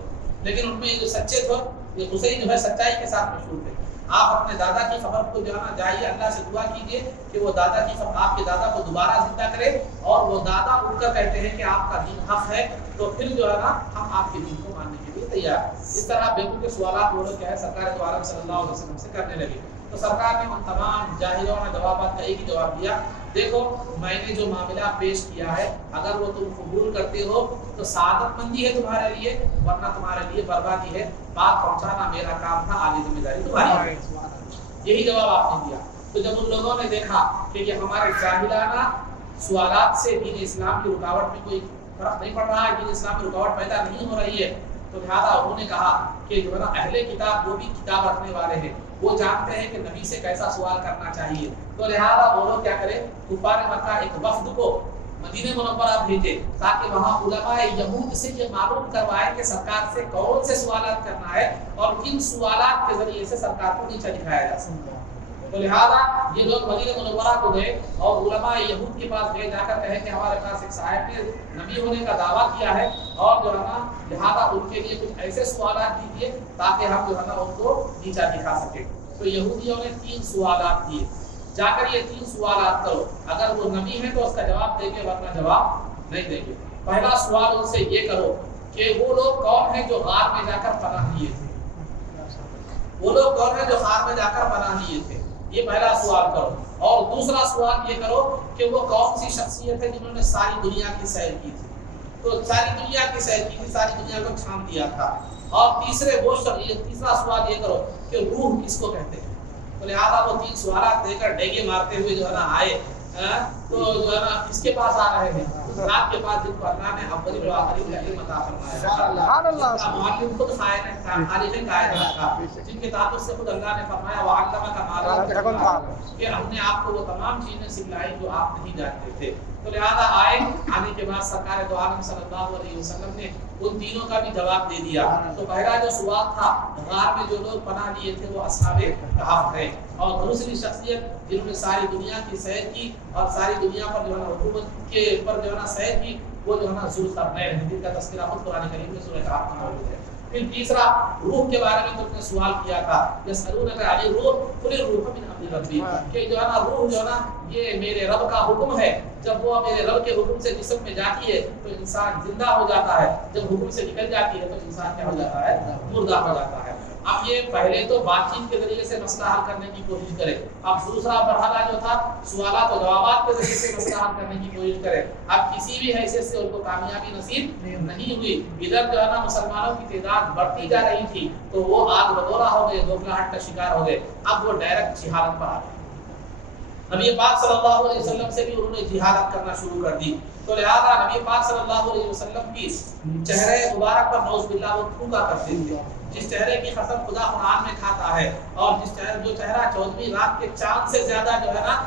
لیکن ان میں جو سچے تھے یہ حسین جو ہے سچائی کے ساتھ مشہور تھے۔ آپ اپنے دادا کی خبر کو جو ہے نا جائیے، اللہ سے دعا کیجیے کہ وہ دادا کی خبر آپ کے دادا کو دوبارہ زندہ کرے اور وہ دادا اٹھ کر کہتے ہیں کہ آپ کا دین حق ہے، تو پھر جو ہے نا ہم آپ کے دین کو ماننے کے لیے تیار ہیں۔ اس طرح بے تکے سوالات وہ لوگ کیا ہے سرکار دو عالم صلی اللہ علیہ وسلم سے کرنے لگے، تو سرکار نے ان تمام جاہلوں نے جوابات کا ایک ہی جواب دیا، دیکھو میں نے جو معاملہ پیش کیا ہے اگر وہ تم قبول کرتے ہو تو سعادت مندی ہے تمہارے لیے، ورنہ تمہارے لیے بربادی ہے، بات پہنچانا میرا کام تھا، آگے ذمہ داری تمہاری ہے۔ یہی جواب آپ نے دیا۔ تو جب ان لوگوں نے دیکھا کہ یہ ہمارے جاہلانہ سوالات سے دین اسلام کی رکاوٹ میں کوئی فرق نہیں پڑ رہا ہے، دین اسلام کی رکاوٹ پیدا نہیں ہو رہی ہے، تو لہٰذا انہوں نے کہا کہ جو ہے نا اہل کتاب جو بھی کتاب رکھنے والے ہیں وہ جانتے ہیں کہ نبی سے کیسا سوال کرنا چاہیے، تو لہٰذا وہ لوگ کیا کریں، کفار مکہ ایک وفد کو مدینہ منورہ بھیجے تاکہ وہاں علماء یہود سے یہ معلوم کروائے کہ سرکار سے کون سے سوالات کرنا ہے اور کن سوالات کے ذریعے سے سرکار کو نیچا دکھایا جا سکتا ہے۔ تو لہٰذا یہ لوگ مدینہ منورہ کو گئے اور علماء یہود کے پاس گئے، جا کر کہے کہ ہمارے پاس ایک صاحب نے نبی ہونے کا دعویٰ کیا ہے اور جو ہے نا لہٰذا ان کے لیے کچھ ایسے سوالات دیجیے تاکہ ہم جو ہے نا ان کو نیچا دکھا سکیں۔ تو یہودیوں نے 3 سوالات دیے، جا کر یہ 3 سوالات کرو، اگر وہ نبی ہے تو اس کا جواب دیں گے ورنہ جواب نہیں دیں گے۔ پہلا سوال ان سے یہ کرو کہ وہ لوگ کون ہیں جو غار میں جا کر پناہ لیے تھے، وہ لوگ کون ہیں جو غار میں جا کر پناہ لیے تھے، یہ پہلا سوال کرو۔ اور دوسرا سوال یہ کرو کہ وہ کون سی شخصیت ہے جنہوں نے ساری دنیا کی سیر کی تھی، تو ساری دنیا کی سیر کی تھی، ساری دنیا کو چھان دیا تھا۔ اور تیسرا سوال یہ کرو کہ روح کس کو کہتے ہیں۔ تو لہٰذا وہ 3 سوالات دے کر ڈیگے مارتے ہوئے جو ہے نا آئے، تو جو ہے نا کس کے پاس آ رہے ہیں، آپ کے پاس جن کو اللہ نے اولین و آخرین کا علم عطا فرمایا ہے، سبحان اللہ، جن کا معلم خود خالق کائنات کا، جن کے تعلق سے خود اللہ نے فرمایا وعلمک ما لم تکن تعلم، کہ ہم نے آپ کو وہ تمام چیزیں سکھلائی جو آپ نہیں جانتے تھے۔ تو لہٰذا آنے کے بعد سرکار دو عالم صلی اللہ علیہ وسلم نے ان تینوں کا بھی جواب دے دیا۔ تو پہلا جو سوال تھا، غار میں جو لوگ پناہ لیے تھے وہ اصحاب کہف ہیں، اور دوسری شخصیت جنہوں نے ساری دنیا کی سیر کی اور ساری دنیا پر جو ہے نا حکومت کے پر جو ہے نا سیر کی، وہ جو ہے نا ذوالقرنین ہیں، جن کا تذکرہ خود قرآن کریم میں سورہ کہف میں موجود ہے۔ پھر تیسرا روح کے بارے میں تم نے سوال کیا تھا، یسألونک عن الروح قل الروح من امر ربی، کہ جو ہے نا روح جو ہے نا یہ میرے رب کا حکم ہے، جب وہ میرے رب کے حکم سے جسم میں جاتی ہے تو انسان زندہ ہو جاتا ہے، جب حکم سے نکل جاتی ہے تو انسان کیا ہو جاتا ہے، مردہ ہو جاتا ہے۔ اب یہ پہلے تو بات چیت کے ذریعے سے مسئلہ حل کرنے کی کوشش کرے، اب دوسرا مرحلہ جو تھا سوالات و جوابات کے ذریعے سے مسئلہ حل کرنے کی کوشش کرے، اب کسی بھی حیثیت سے ان کو کامیابی نصیب نہیں ہوئی۔ ادھر جو ہے نا مسلمانوں کی تعداد بڑھتی جا رہی تھی تو وہ آگ بدولا ہو گئے، دوکھلاہٹ کا شکار ہو گئے، اب وہ ڈائریکٹ جہاد پر آ گئے۔ نبی پاک صلی اللہ علیہ وسلم سے بھی انہوں نے جہاد کرنا شروع کر دی، تو لہذا نبی پاک صلی اللہ علیہ وسلم کی چہرے مبارک پر نعوذ باللہ وہ تھوکا کرتے تھے، جس چہرے کی قسم خدا قرآن میں کھاتا ہے، اور جو چہرہ 14ویں رات کے چاند سے زیادہ جو ہے نا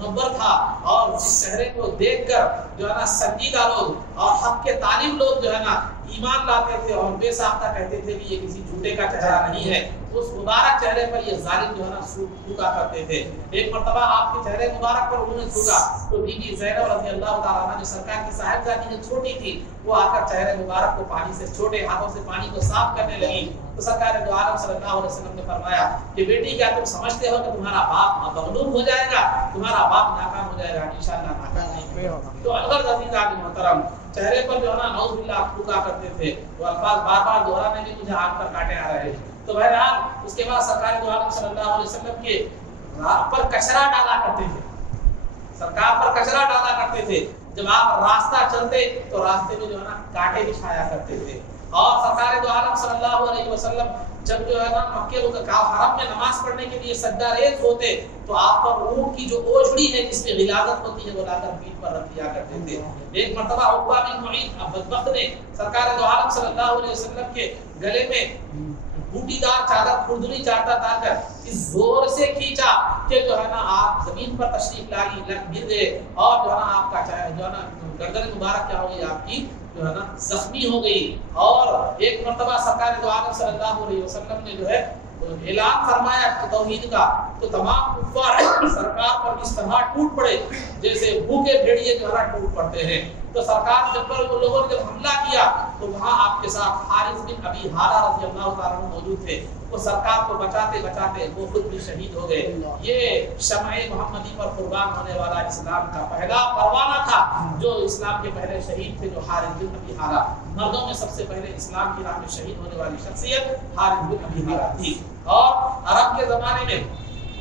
منور تھا، اور جس چہرے کو دیکھ کر جو ہے نا سنجیدہ لوگ اور حق کے طالب لوگ جو ہے نا ایمان لاتے تھے اور بے ساختہ کہتے تھے کہ یہ کسی جھوٹے کا چہرہ نہیں ہے، اس مبارک چہرے پر یہ ظالم جو ہے نا تھوکا کرتے تھے۔ ایک مرتبہ آپ کے چہرے مبارک پر انہوں نے تھوکا تو بی بی زینب رضی اللہ تعالیٰ عنہ جو سرکار کی صاحبزادی ہے چھوٹی تھی، وہ آ کر چہرے مبارک کو پانی سے چھوٹے ہاتھوں سے پانی کو صاف کرنے لگی، تو سرکار دو عالم صلی اللہ علیہ وسلم نے فرمایا کہ بیٹی کیا تم سمجھتے ہو کہ تمہارا باپ مغلوب ہو جائے گا، تمہارا باپ ناکام ہو جائے گا؟ انشاءاللہ ناکام نہیں ہوگا۔ تو اگر عزیزان محترم چہرے پر جو ہے نا نعوذ باللہ تھوکا کرتے تھے، وہ الفاظ بار بار دہرانے میں مجھے آنکھ پر کاٹے آ رہے ہیں۔ تو بہرحال اس کے بعد سرکار دو عالم صلی اللہ علیہ وسلم کے پر کچرا ڈالا کرتے تھے، سرکار پر کچرا ڈالا کرتے تھے، جب آپ راستہ چلتے تو راستے میں جو ہے نا کانٹے بچھایا کرتے تھے، اور سرکار دو عالم صلی اللہ علیہ وسلم جب جو ہے نا مکے حرم میں نماز پڑھنے کے لیے سجدہ ریز ہوتے تو آپ پر اونٹ کی جو اوجڑی ہے جس میں غلاظت ہوتی ہے وہ لا کر پیٹھ پر رکھ دیا کرتے تھے۔ ایک مرتبہ عقبہ بن معیط بدبخت نے سرکار دو عالم صلی اللہ علیہ وسلم کے گلے میں بوٹی دار چادر کھردری چادر ڈال کر اس زور سے کھینچا کہ جو ہے نا آپ زمین پر تشریف لائی لگ گر گئے، اور جو ہے نا آپ کا جو ہے نا گردن مبارک کیا ہو گئی، آپ کی جو ہے نا زخمی ہو گئی۔ اور ایک مرتبہ سرکار دو عالم صلی اللہ علیہ وسلم نے جو ہے اعلان فرمایا توحید کا، تو تمام کفار سرکار پر اس طرح ٹوٹ پڑے جیسے بھوکے بھیڑیے جو ہے ٹوٹ پڑتے ہیں۔ تو سرکار جب پر ان لوگوں نے جب حملہ کیا تو وہاں آپ کے ساتھ حارث بن ابی حالہ رضی اللہ تعالیٰ عنہ موجود تھے، وہ سرکار کو بچاتے بچاتے وہ خود بھی شہید ہو گئے۔ یہ شمع محمدی پر قربان ہونے والا اسلام کا پہلا پروانہ تھا، جو اسلام کے پہلے شہید تھے جو حارث بن ابی حالہ، مردوں میں سب سے پہلے اسلام کی راہ میں شہید ہونے والی شخصیت حارث بن ابی حالہ تھی۔ اور عرب کے زمانے میں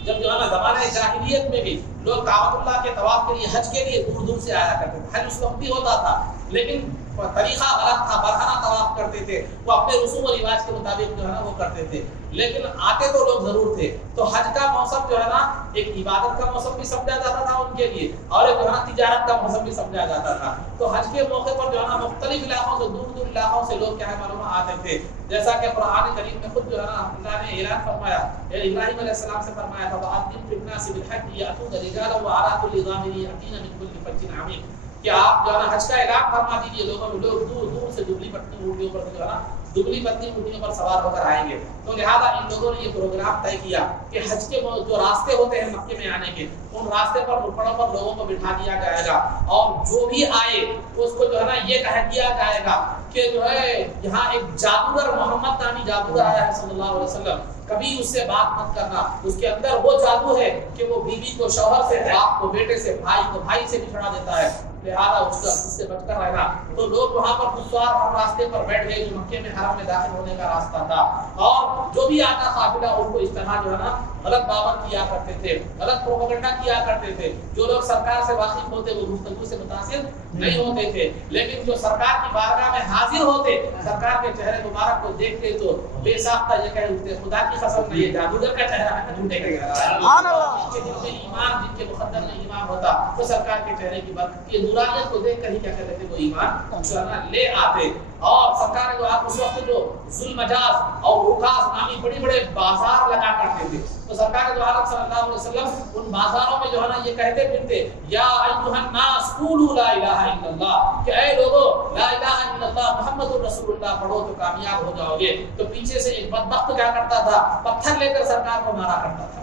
جب جو ہے نا زمانے جاہلیت میں بھی لوگ کعبۃ اللہ کے طواف کے لیے حج کے لیے دور دور سے آیا کرتے تھے، حج اس وقت بھی ہوتا تھا لیکن طریقہ غلط تھا، برہنہ طواف کرتے تھے، وہ اپنے رسوم و رواج کے مطابق جو ہے نا وہ کرتے تھے، لیکن آتے تو لوگ ضرور تھے۔ تو حج کا موسم جو ہے نا ایک عبادت کا موسم بھی سمجھا جاتا تھا ان کے لیے، اور ایک جو ہے نا تجارت کا موسم بھی سمجھا جاتا تھا۔ تو حج کے موقع پر جو ہے نا مختلف علاقوں سے دور دور علاقوں سے لوگ کیا ہے معلوم آتے تھے، جیسا کہ قرآن کریم میں خود جو ہے نا اللہ نے اعلان فرمایا، ابراہیم علیہ السلام سے فرمایا تھا وَأَذِّن فِي النَّاسِ بِالْحَجِّ يَأْتُوكَ رِجَالًا وَعَلَىٰ كُلِّ ضَامِرٍ يَأْتِينَ مِن كُلِّ فَجٍّ عَمِيقٍ، کہ آپ جو ہے نا حج کا اعلان فرما دیجیے، لوگ دور دور سے دبلی پتلی اونٹیوں پر جو ہے نا دبلی پتلی اونٹیوں پر سوار ہو کر آئیں گے۔ تو لہذا ان لوگوں نے یہ پروگرام طے کیا کہ حج کے جو راستے ہوتے ہیں مکے میں آنے کے، ان راستے پر رکڑوں پر لوگوں کو بٹھا دیا جائے گا، اور جو بھی آئے اس کو جو ہے نا یہ کہہ دیا جائے گا کہ جو ہے یہاں ایک جادوگر محمد نامی جادوگر آیا ہے صلی اللہ علیہ وسلم، کبھی اس سے بات مت کرنا، اس کے اندر وہ جادو ہے کہ وہ بیوی کو شوہر سے، باپ کو بیٹے سے، بھائی کو بھائی سے بچھڑا دیتا ہے، لہذا اس سے بچ کر رہنا۔ تو لوگ وہاں پر خودسوار ہم راستے پر بیٹھ گئے جو مکے میں حرم میں داخل ہونے کا راستہ تھا، اور جو بھی آتا قافلہ ان کو اس طرح جو ہے نا غلط بابت کیا کرتے تھے، غلط پروپیگنڈا کیا کرتے تھے۔ جو لوگ سرکار سے واقف ہوتے وہ گفتگو سے متاثر نہیں ہوتے تھے، لیکن جو سرکار کی بارگاہ میں حاضر ہوتے، سرکار کے چہرے مبارک کو دیکھتے تو بے ساختہ یہ کہہ اٹھتے خدا کی قسم نہیں، یہ جادوگر کا چہرہ ہے، جھوٹے کا چہرہ ہے۔ سبحان اللہ۔ جن کے دل میں ایمان، جن کے مقدر میں ایمان ہوتا وہ سرکار کے چہرے کی برکت کی نورانیت کو دیکھ کر ہی کیا کہتے تھے وہ ایمان جو ہے نا لے آتے۔ اور سرکار جو آپ اس وقت جو ذوالمجاز اور رکاز نامی بڑے بڑے بازار لگا کرتے تھے، تو سرکار جو عالم صلی اللہ علیہ وسلم ان بازاروں میں جو ہے نا یہ کہتے پھرتے یا ایھا الناس قولوا لا الہ الا اللہ، کہ اے لوگو لا الہ الا اللہ محمد رسول اللہ پڑھو تو کامیاب ہو جاؤ گے۔ تو پیچھے سے ایک بدبخت کیا کرتا تھا، پتھر لے کر سرکار کو مارا کرتا تھا،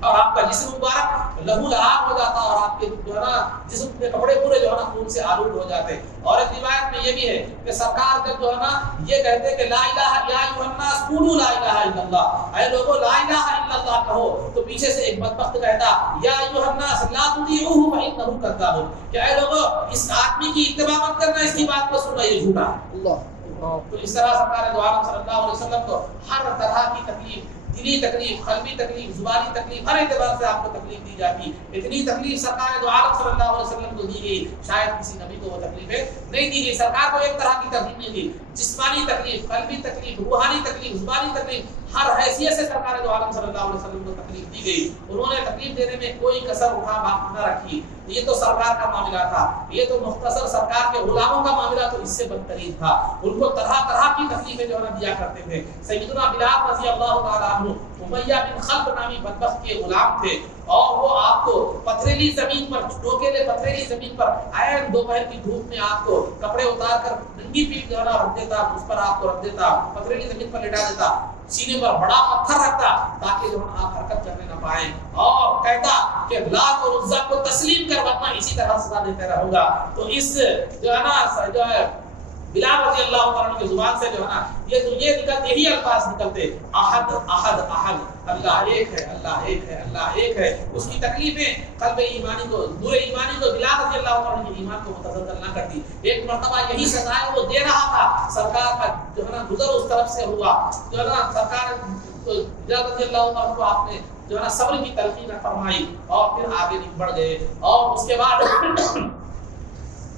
اور آپ کا جسم مبارک لہو لہاب ہو جاتا، اور آپ کے جو ہے نا جسم کے کپڑے پورے جو ہے نا خون سے آلود ہو جاتے۔ اور ایک روایت میں یہ بھی ہے کہ سرکار جب جو ہے نا یہ کہتے کہ لا الہ یا ایھا الناس قولوا لا الہ الا اللہ، اے لوگوں لا الہ الا اللہ کہو، تو پیچھے سے ایک بدبخت کہتا یا ایھا الناس لا تطیعوہ فانہ کذاب، کہ اے لوگوں اس آدمی کی اتباع مت کرنا، اس کی بات کو سننا، یہ جھوٹا ہے۔ اللہ تو اس طرح سرکار دو عالم صلی اللہ علیہ وسلم کو ہر طرح کی تکلیف، دلی تکلیف، قلبی تکلیف، زبانی تکلیف، ہر اعتبار سے آپ کو تکلیف دی جاتی. اتنی تکلیف سرکار دو عالم صلی اللہ علیہ وسلم کو دی گئی، شاید کسی نبی کو وہ تکلیفیں نہیں دی گئی. سرکار کو ایک طرح کی تکلیف نہیں دی، جسمانی تکلیف، قلبی تکلیف، روحانی تکلیف، زبانی تکلیف، ہر حیثیت سے سرکار دو عالم صلی اللہ علیہ وسلم کو تکلیف دی گئی. انہوں نے تکلیف دینے میں کوئی کسر اٹھا نہ رکھی. یہ تو سرکار کا معاملہ تھا، یہ تو مختصر سرکار کے غلاموں کا معاملہ تو اس سے بدترین تھا. ان کو طرح طرح کی تکلیفیں جو ہے دیا کرتے تھے. سیدنا بلال رضی اللہ تعالیٰ عنہ امیہ بن خلف نامی بدبخت کے غلام تھے، اور وہ آپ کو پتھریلی زمین پر، ڈوکیلے پتھریلی زمین پر عین دوپہر کی دھوپ میں آپ کو کپڑے اتار کر ننگی پیٹھ جو ہے رکھ دیتا، اس پر آپ کو رکھ دیتا، پتھریلی زمین پر لٹا دیتا، سینے پر بڑا پتھر رکھتا تاکہ جو آپ حرکت کرنے نہ پائیں، اور کہتا کہ لات اور عزا کو تسلیم کر ورنہ اسی طرح سزا دیتے رہوں گا. تو اس جو ہے نا جو ہے بلال رضی اللہ عنہ کی زبان سے جو ہے نا یہ نکلتے، یہی الفاظ نکلتے، احد احد احد، اللہ ایک ہے، اللہ ایک ہے، اللہ ایک ہے. اس کی تکلیفیں قلب ایمانی کو، نور ایمانی کو، بلال رضی اللہ عنہ کے ایمان کو متزلزل نہ کرتی. ایک مرتبہ یہی سزائیں وہ دے رہا تھا، سرکار کا جو ہے نا گزر اس طرف سے ہوا، جو ہے نا سرکار بلال رضی اللہ عنہ کو آپ نے جو ہے نا صبر کی تلقین فرمائی، اور پھر آگے بڑھ گئے. اور اس کے بعد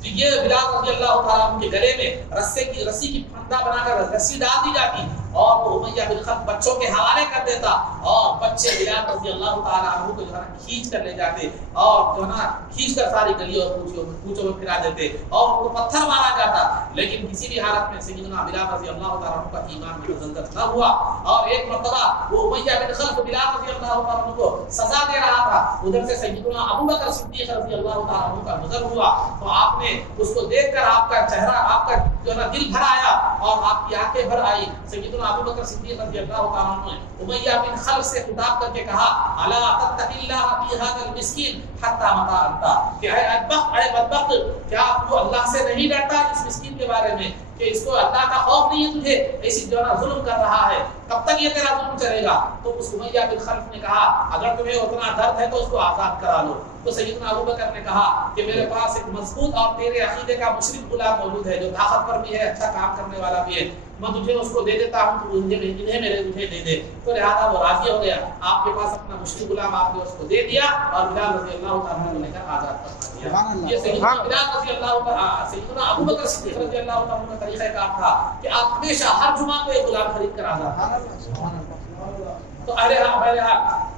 یہ بلال رضی اللہ تعالیٰ عنہ کے گلے میں رسی کی پھندا بنا کر رسی ڈال دی جاتی، اور وہ امیہ بن خلف بچوں کے حوالے کر دیتا، اور بچے بلال رضی اللہ تعالیٰ عنہ کو جو ہے نا کھینچ کر لے جاتے، اور جو ہے نا کھینچ کر ساری گلیوں اور کوچوں میں پھرا دیتے، اور ان کو پتھر مارا جاتا. لیکن کسی بھی حالت میں سیدنا بلال رضی اللہ تعالیٰ عنہ کا ایمان متزلزل نہ ہوا. اور ایک مرتبہ وہ امیہ بن خلف بلال رضی اللہ تعالیٰ عنہ کو سزا دے رہا تھا، ادھر سے سیدنا ابوبکر صدیق رضی اللہ تعالیٰ عنہ کا گزر ہوا. تو آپ نے اس کو دیکھ کر آپ کا چہرہ، آپ کا جو نا دل بھر آیا، اور آپ کی آنکھیں بھر آئی. سیدنا ابوبکر صدیق رضی اللہ تعالیٰ عنہ نے امیہ بن خلف سے خطاب کر کے کہا، الا تتقی اللہ فی ھذا المسکین حتی متی انت، کہ اے بدبخت، کیا تو اللہ سے نہیں ڈرتا اس مسکین کے بارے میں، کہ اس کو اللہ کا خوف نہیں ہے تجھے، ایسی جو ہے ظلم کر رہا ہے، کب تک یہ تیرا ظلم چلے گا؟ تو اس امیہ بن خلف نے کہا، اگر تمہیں اتنا درد ہے تو اس کو آزاد کرا لو. تو سیدنا ابوبکر نے کہا کہ میرے پاس ایک مضبوط اور تیرے عقیدے کا مشرک غلام موجود ہے، جو طاقتور بھی ہے، اچھا کام کرنے والا بھی ہے، میں تجھے اس کو دے دیتا ہوں، تو انہیں میرے تجھے دے دے. تو لہٰذا وہ راضی ہو گیا، آپ کے پاس اپنا مشرک غلام آپ نے اس کو دے دیا، اور بلال رضی اللہ تعالیٰ عنہ نے لے کر آزاد کروا دیا. یہ سیدنا بلال رضی اللہ تعالیٰ، سیدنا ابوبکر صدیق رضی اللہ تعالیٰ عنہ کا طریقہ کار تھا کہ آپ ہمیشہ ہر جمعہ کو ایک غلام خرید کر آزاد کرتے. تو بہرحال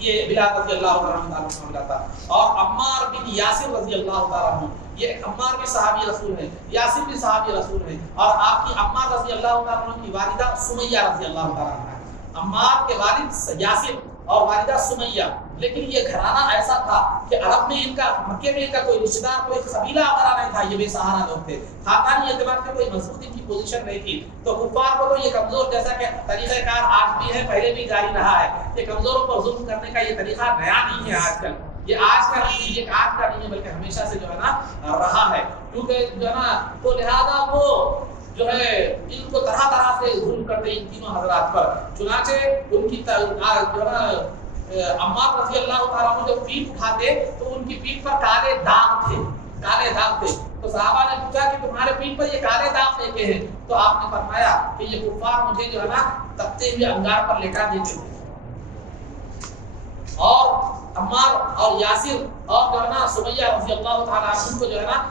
یہ بلال رضی اللہ عنہ کا معاملہ تھا. اور عمار بن یاسر رضی اللہ تعالیٰ عنہ، یہ عمار بھی صحابی رسول ہے، یاسر بھی صحابی رسول ہے، اور آپ کی عمار رضی اللہ تعالیٰ عنہ کی والدہ سمیہ رضی اللہ تعالیٰ عنہ ہے. عمار کے والد یاسر اور والدہ سمیہ. لیکن یہ گھرانہ ایسا تھا کہ عرب میں ان کا، مکے میں ان کا کوئی رشتہ دار، کوئی قبیلہ وغیرہ نہیں تھا، یہ بے سہارا لوگ تھے، خاندانی اعتبار سے کوئی مضبوط ان کی پوزیشن نہیں تھی. تو کفار کو تو یہ کمزور، جیسا کہ طریقہ کار آج بھی ہے، پہلے بھی جاری رہا ہے، کہ کمزوروں پر ظلم کرنے کا یہ طریقہ نیا نہیں ہے آج کل، یہ آج کا نہیں ہے، بلکہ ہمیشہ سے جو ہے نا رہا ہے. کیونکہ جو ہے نا، تو لہذا وہ جو ہے ان کو طرح طرح سے ظلم کرتے ان تینوں حضرات پر. چنانچہ ان کی جو ہے نا عمار رضی اللہ تعالیٰ عنہ جب پیٹھ اٹھاتے تو ان کی پیٹھ پر کالے داغ تھے، کالے داغ تھے. تو صحابہ نے پوچھا کہ تمہارے پیٹھ پر یہ کالے داغ لے کے ہیں؟ تو آپ نے فرمایا کہ یہ کفار مجھے جو ہے نا تپتے ہوئے انگار پر لٹا دیتے تھے. اور عمار اور یاسر اور جو ہے نا سمیہ رضی اللہ تعالیٰ عنہ کو جو ہے نا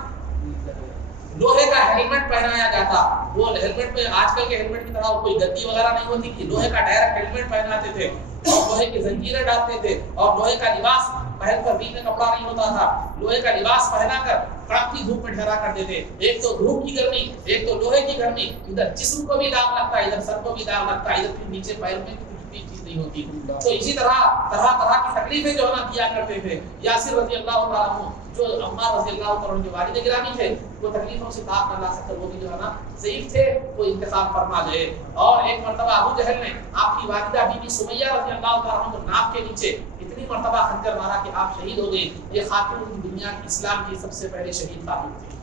لوہے کا ہیلمٹ پہنایا جاتا. وہ ہیلمٹ میں آج کل کے ہیلمٹ کی طرح کوئی گدی وغیرہ نہیں ہوتی تھی، لوہے کا ڈائریکٹ ہیلمٹ پہناتے تھے، اور لوہے کی زنجیریں ڈالتے تھے، اور لوہے کا لباس پہن کر، بیچ میں کپڑا نہیں ہوتا تھا، لوہے کا لباس پہنا کر کڑکتی دھوپ میں ٹھہرا کرتے تھے. ایک تو دھوپ کی گرمی، ایک تو لوہے کی گرمی، ادھر جسم کو بھی داغ لگتا ہے، ادھر سر کو بھی داغ لگتا ہے، ادھر پھر نیچے پیر میں چیز نہیں ہوتی. تو اسی طرح طرح کی تکلیفیں جو ہے نا دیا کرتے تھے. یاسر رضی اللہ تعالیٰ عنہ جو عمار رضی اللہ تعالیٰ عنہ کے والد گرامی تھے، وہ تکلیفوں سے تاب نہ لا سکتے، وہ بھی جو ہے نا ضعیف تھے، وہ انتقال فرما گئے. اور ایک مرتبہ ابو جہل نے آپ کی والدہ بی بی سمیہ رضی اللہ تعالیٰ عنہ کو ناک کے نیچے اتنی مرتبہ خنجر مارا کہ آپ شہید ہو گئے. یہ خاتون دنیا کی اسلام کی سب سے پہلے شہید خاتون تھی.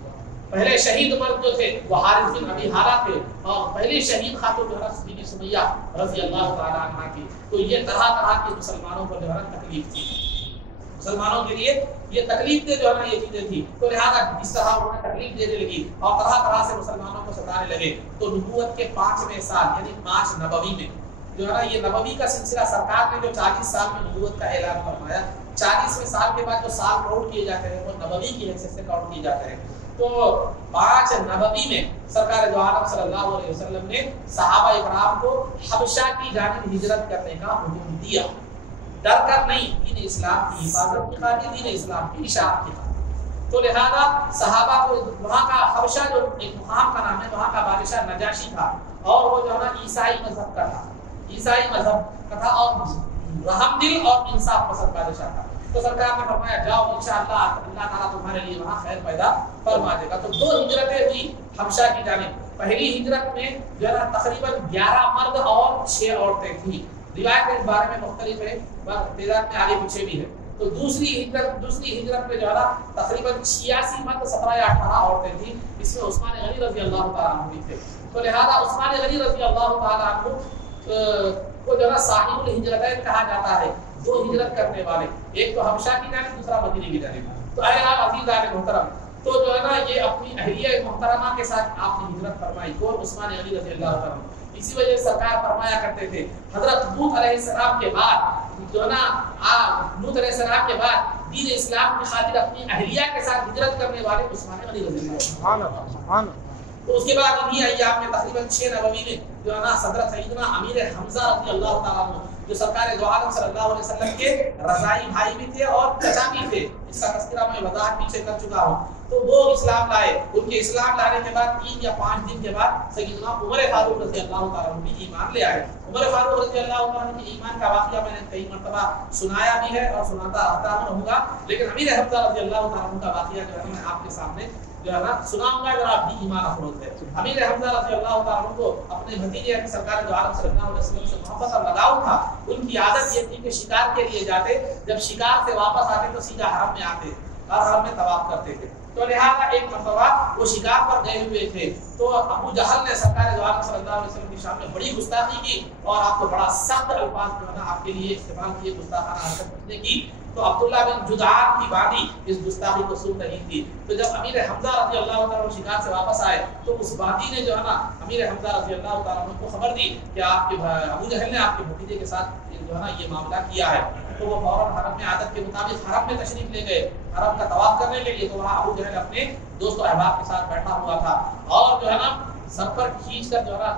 پہلے شہید مرد جو تھے وہ حارث بن ابی حالہ تھے، اور پہلی شہید خاتون جو ہے بی بی سمیہ رضی اللہ تعالیٰ عنہ کی. تو یہ طرح طرح کے مسلمانوں پر جو ہے تکلیف تھی. مسلمانوں کے لیے یہ تکلیف دے جو ہے نا یہ چیزیں تھی، تو لہٰذا اس طرح انہوں نے تکلیف دینے لگی اور طرح طرح سے مسلمانوں کو ستانے لگے. تو نبوت کے 5ویں سال یعنی 5 نبوی میں جو ہے نا یہ نبوی کا سلسلہ سرکار نے جو 40 سال میں نبوت کا اعلان فرمایا، 40ویں سال کے بعد جو سال کاؤنٹ کیے جاتے ہیں وہ نبوی کی حیثیت سے کاؤنٹ کیے جاتے ہیں. تو 5 نبوی میں سرکار دو عالم صلی اللہ علیہ وسلم نے صحابہ اکرام کو حبشہ کی جانب ہجرت کرنے کا حکم دیا، ڈر کر نہیں، دین اسلام کی حفاظت کی خاطر، دین اسلام کی اشاعت کی خاطر. تو لہذا صحابہ کو وہاں کا حبشہ جو ایک مقام کا نام ہے، وہاں کا بادشاہ نجاشی تھا اور وہ جو ہے نا عیسائی مذہب کا تھا، عیسائی مذہب کا تھا اور رحم دل اور انصاف پسند بادشاہ تھا. تو سرکار نے فرمایا جاؤ انشاءاللہ اللہ تعالیٰ تمہارے لیے وہاں خیر پیدا فرما دے گا. تو 2 ہجرتیں ہوئی حبشہ کی جانب. پہلی ہجرت میں جو ہے نا تقریباً 11 مرد اور 6 عورتیں تھیں. روایت اس بارے میں مختلف ہے، تعداد میں آگے پیچھے بھی ہے. تو دوسری ہجرت میں جو ہے نا تقریباً 86 مرد 17 یا 18 عورتیں تھیں. اس میں عثمان غنی رضی اللہ تعالیٰ عنہ بھی تھے. تو لہذا عثمان غنی رضی اللہ تعالیٰ عنہ کو جو ہے نا صاحب الہجرتین کہا جاتا ہے، 2 ہجرت کرنے والے، ایک تو حبشہ کی جانب دوسرا مدینے کی جانب. تو اے عزیزان محترم، تو جو ہے نا یہ اپنی اہلیہ محترمہ کے ساتھ آپ نے ہجرت فرمائی، کون؟ عثمان غنی رضی اللہ تعالیٰ عنہ. اسی وجہ سے سرکار فرمایا کرتے تھے حضرت نوح علیہ السلام کے بعد جو ہے نا نوح علیہ السلام کے بعد دین اسلام کی خاطر اپنی اہلیہ کے ساتھ ہجرت کرنے والے عثمان غنی رضی اللہ. سبحان اللہ سبحان اللہ. تو اس کے بعد انہی ایام میں تقریباً 6 نبوی میں جو ہے نا حضرت سیدنا امیر حمزہ رضی اللہ تعالیٰ عنہ جو سرکار دو عالم صلی اللہ علیہ وسلم کے رضائی بھائی بھی تھے اور چچا بھی تھے، اس کا تذکرہ میں وضاحت پیچھے کر چکا ہوں. تو وہ اسلام لائے. ان کے اسلام لانے کے بعد 3 یا 5 دن کے بعد سیدنا عمر فاروق رضی اللہ تعالیٰ عنہ بھی ایمان لے آئے. عمر فاروق رضی اللہ تعالیٰ عنہ کے ایمان کا واقعہ میں نے کئی مرتبہ سنایا بھی ہے اور سناتا رہتا ہوں گا، لیکن امیر حمزہ رضی اللہ تعالیٰ عنہ کا واقعہ جو ہے میں آپ کے سامنے جو ہے نا سناؤں گا اگر آپ بھی ایمان افروز ہے. امیر حمزہ رضی اللہ تعالیٰ عنہ کو اپنے بھتیجے سرکار دو عالم صلی اللہ علیہ وسلم سے محبت اور لگاؤ تھا. ان کی عادت یہ تھی کہ شکار کے لیے جاتے، جب شکار سے واپس آتے تو سیدھا حرم میں آتے اور حرم میں طواف کرتے تھے. تو لہٰذا ایک مرتبہ وہ شکار پر گئے ہوئے تھے تو ابو جہل نے سرکار دو عالم صلی اللہ علیہ وسلم کی شان میں بڑی گستاخی کی اور آپ کو بڑا سخت الفاظ جو ہے نا آپ کے لیے استعمال کیے گستاخانہ حرکت کرنے کی. تو عبداللہ بن جدعان کی وادی اس گستاخی کو سن رہی تھی. تو جب امیر حمزہ رضی اللہ تعالیٰ عنہ شکار سے واپس آئے تو اس وادی نے جو ہے نا امیر حمزہ رضی اللہ تعالیٰ عنہ کو خبر دی کہ آپ کے ابو جہل نے آپ کے بھتیجے کے ساتھ جو ہے نا یہ معاملہ کیا ہے. تو وہ فوراً حرم میں عادت کے مطابق حرم میں تشریف لے گئے، حرم کا طواف کرنے لگے. تو وہاں ابو جہل اپنے دوست و احباب کے ساتھ بیٹھا ہوا تھا اور جو ہے نا سر پر کھینچ کر جو ہے نا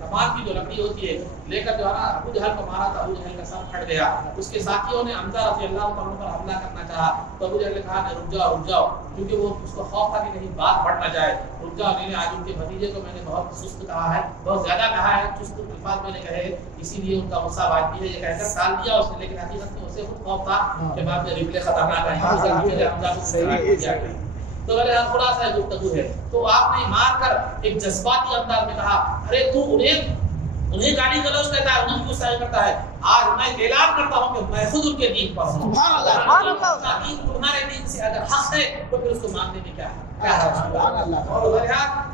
کمان کی جو لکڑی ہوتی ہے لے کر جو ہے نا ابو جہل کو مارا تھا. ابو جہل کا سر پھٹ گیا. اس کے ساتھیوں نے حمزہ رضی اللہ عنہ پر حملہ کرنا چاہا تو ابو جہل نے کہا رک جاؤ کیونکہ وہ اس کو خوف تھا کہ کہیں بات بڑھ نہ جائے. رک جاؤ، نہیں آج ان کے بھتیجے کو میں نے بہت سست کہا ہے، بہت زیادہ کہا ہے، چست الفاظ میں نے کہے، اسی لیے ان کا غصہ بات بھی ہے یہ کہہ کر ٹال دیا اس نے. لیکن حقیقت میں اسے خود خوف تھا کہ بعد میں ریپلے خطرناک ہے. تو میرے خلاصہ گفتگو ہے. تو آپ نے مار کر ایک جذباتی انداز میں کہا ارے تو انہیں گالی گلوچ کرتا ہے، انہیں گستاخی کرتا ہے. آج میں اعلان کرتا ہوں کہ میں خود ان کے دین پر ہوں. دین تمہارے دین سے اگر حق ہے تو پھر اس کو ماننے میں کیا ہے. اور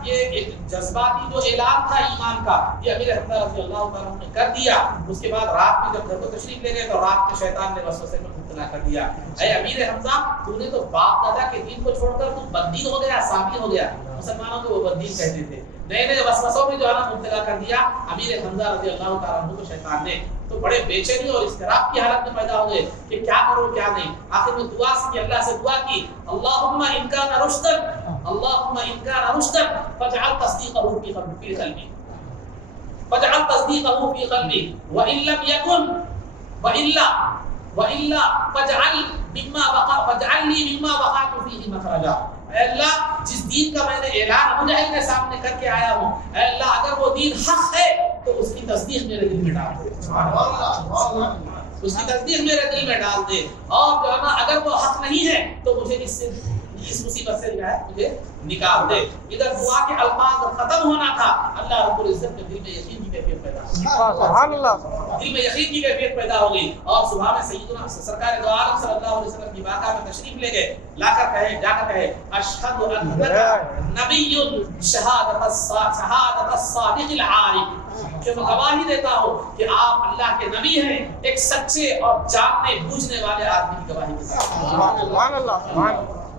یہ ایک جذباتی جو اعلان تھا ایمان کا یہ امیر حمزہ رضی اللہ تعالیٰ نے کر دیا. اس کے بعد رات میں جب گھر کو تشریف لے گئے تو رات میں شیطان نے وسوسے میں مبتلا کر دیا. اے امیر حمزہ، تو نے تو باپ دادا کے دین کو چھوڑ کر تو بددین ہو گیا، سابی ہو گیا. مسلمانوں کو وہ بددین کہتے تھے. نئے نئے وسوسوں میں جو ہے نا مبتلا کر دیا امیر حمزہ رضی اللہ تعالیٰ عنہ کو شیطان نے. تو بڑے بے چینی اور اضطراب کی حالت میں پیدا ہو گئے کہ کیا کروں کیا نہیں. آخر میں دعا کی، اللہ سے دعا کی اللہم ان کان رشدا فاجعل تصدیقہ فی قلبی وان لم یکن والا فاجعل لی مما وقعت فیہ مخرجا. اے اللہ، جس دین کا میں نے اعلان ابو جہل کے سامنے کر کے آیا ہوں، اے اللہ اگر وہ دین حق ہے تو اس کی تصدیق میرے دل میں ڈال دے. اس کی تصدیق میرے دل میں ڈال دے. اور جو ہے نا اگر وہ حق نہیں ہے تو مجھے اس سے اس مصیبت سے جو ہے مجھے نکال دے. ادھر دعا کے الفاظ ختم ہونا تھا, اللہ رب العزت کے دل میں یقین کی کیفیت پیدا ہو گئی. سبحان اللہ. دل میں یقین کی کیفیت پیدا ہو گئی, اور صبح میں سیدنا سرکار دو عالم صلی اللہ علیہ وسلم کی بارگاہ میں تشریف لے گئے, لا کر کہے, جا کر کہے اشہد انک نبی شہادت الصادق العارف, کہ میں گواہی دیتا ہوں کہ آپ اللہ کے نبی ہیں, ایک سچے اور جاننے بوجھنے والے آدمی کی گواہی دیتا ہوں. سبحان اللہ.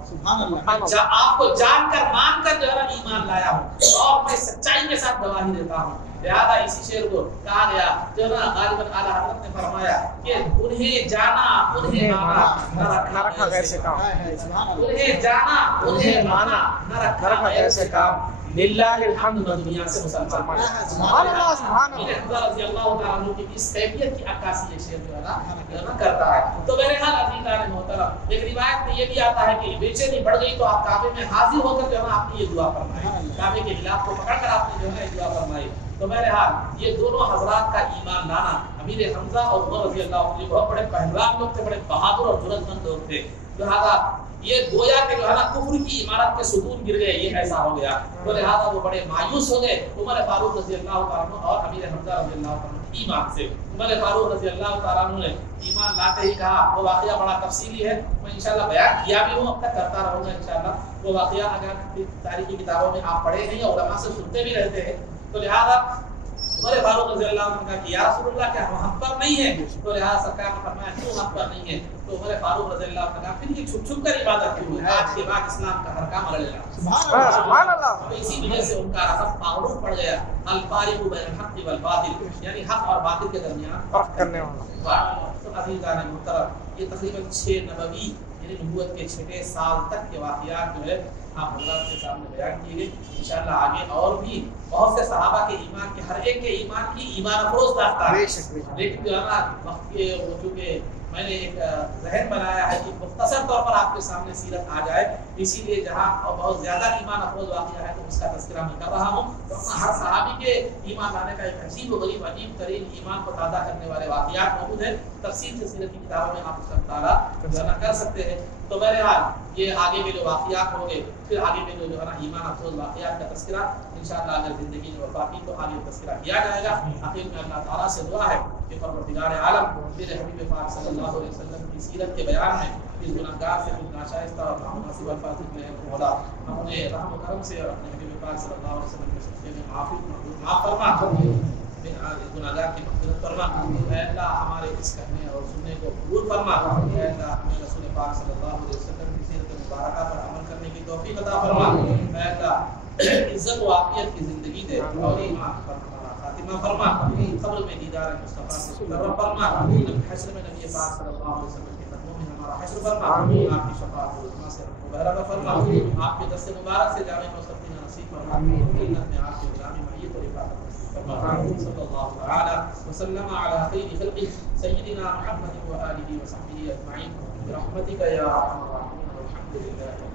سبحان اللہ. آپ کو جان کر مان کر جو ہے نا ایمان لایا ہوں, اور میں سچائی کے ساتھ گواہی دیتا ہوں. لہذا اسی شعر کو کہا گیا جو نا غالباً اعلیٰ حضرت نے فرمایا کہ انہیں جانا انہیں مانا نہ رکھا ایسے کام, انہیں جانا انہیں مانا نہ رکھا ایسے کام, للہ الحمد. دنیا سے مسلمان سبحان اللہ. سبحان اللہ. حضرت رضی اللہ تعالیٰ عنہ کی اس کیفیت کی عکاسی یہ شعر جو ہے نا کرتا ہے. تو بہرحال عزیزان محترم, ایک روایت میں یہ بھی آتا ہے کہ بے چینی بڑھ گئی تو آپ کعبے میں حاضر ہو کر جو ہے نا آپ نے یہ دعا فرمائی, کعبے کے خلاف کو پکڑ کر آپ نے جو ہے دعا فرمائی. تو بہرحال یہ دونوں حضرات کا ایمان لانا, امیر حمزہ اور عمر رضی اللہ عنہ بہت بڑے پہلوان لوگ تھے, بڑے بہادر اور جرأت مند لوگ تھے. لہٰذا یہ گویا کہ جو ہے نا کفر کی عمارت کے ستون گر گئے, یہ ایسا ہو گیا. تو لہٰذا وہ بڑے مایوس ہو گئے عمر فاروق رضی اللہ تعالیٰ عنہ اور امیر حمزہ رضی اللہ تعالیٰ عنہ ایمان سے. عمر فاروق رضی اللہ تعالیٰ عنہ نے ایمان لاتے ہی کہا, وہ واقعہ بڑا تفصیلی ہے, میں انشاءاللہ بیان کیا بھی ہوں, اب تک کرتا رہوں گا انشاءاللہ. وہ واقعہ اگر تاریخی کتابوں میں آپ پڑھے ہیں اور علماء سے سنتے بھی رہتے ہیں, تو لہٰذا عمر فاروق رضی اللہ عنہ نے کہا کہ یا رسول اللہ کیا ہم حق پر نہیں ہیں؟ تو لہٰذا سرکار نے فرمایا کیوں حق پر نہیں ہے؟ تو عمر فاروق رضی اللہ عنہ نے کہا پھر یہ چھپ چھپ کر عبادت کیوں ہے؟ آج کے بعد اسلام کا ہر کام اللہ. سبحان اللہ. اسی وجہ سے ان کا رسم معروف پڑ گیا, الفارق بین الحق والباطل, یعنی حق اور باطل کے درمیان فرق کرنے والا. تو عزیزان محترم, یہ تقریباً 6 نبوی یعنی نبوت کے 6 سال تک کے واقعات جو ہے آپ حضرات کے سامنے بیان کیے گئے. انشاءاللہ آگے اور بھی بہت سے صحابہ کے ایمان کے, ہر ایک کے ایمان کی ایمان افروز داستان ہے, لیکن جو ہے نا وقت کے چونکہ میں نے ایک ذہن بنایا ہے کہ مختصر طور پر آپ کے سامنے سیرت آ جائے, اسی لیے جہاں بہت زیادہ ایمان افروز واقعہ ہے تو اس کا تذکرہ میں کر رہا ہوں. تو ہر صحابی کے ایمان لانے کا ایک عجیب و غریب عجیب ترین ایمان کو تازہ کرنے والے واقعات موجود ہیں. تفصیل سے سیرت کی کتابوں میں آپ اس کا مطالعہ کر سکتے ہیں. تو بہرحال یہ آگے کے جو واقعات ہوں گے, پھر آگے میں جو ہے نا ایمان افروز واقعات کا تذکرہ انشاءاللہ اگر زندگی میں وفا کی تو آگے تذکرہ کیا جائے گا. آخر میں اللہ تعالیٰ سے دعا ہے کہ پروردگار عالم میرے حبیب پاک صلی اللہ علیہ وسلم کی سیرت کے بیان میں اس گناہگار سے کچھ ناشائستہ اور نامناسب الفاظ میں مولا اپنے رحم و کرم سے اور اپنے حبیب پاک صلی اللہ علیہ وسلم کے صدقے میں معاف فرما, گناہگار کی مغفرت فرما. اے اللہ ہمارے اس کہنے اور سننے کو قبول فرما. اے اللہ ہمیں رسول پاک صلی اللہ علیہ وسلم کی سیرت مبارکہ پر عمل کرنے کی توفیق عطا فرما. اے اللہ عزت و عافیت کی زندگی دے اور ایمان پر ہمارا خاتمہ فرما. قبر میں دیدار مصطفیٰ سے مقرب فرما. حشر میں نبی پاک صلی اللہ علیہ وسلم کے قدموں میں ہمارا حشر فرما. آپ کی شفاعت و رحمت سے مبارک فرما. آپ کے دست مبارک سے جامع مستقیم نصیب فرما. جنت میں آپ کے غلامی معیت اور عبادت صلی اللہ تعالی وسلم علی خیر خلقه سیدنا محمد و آلہ و صحبہ اجمعین برحمتک یا ارحم الراحمین والحمد للہ.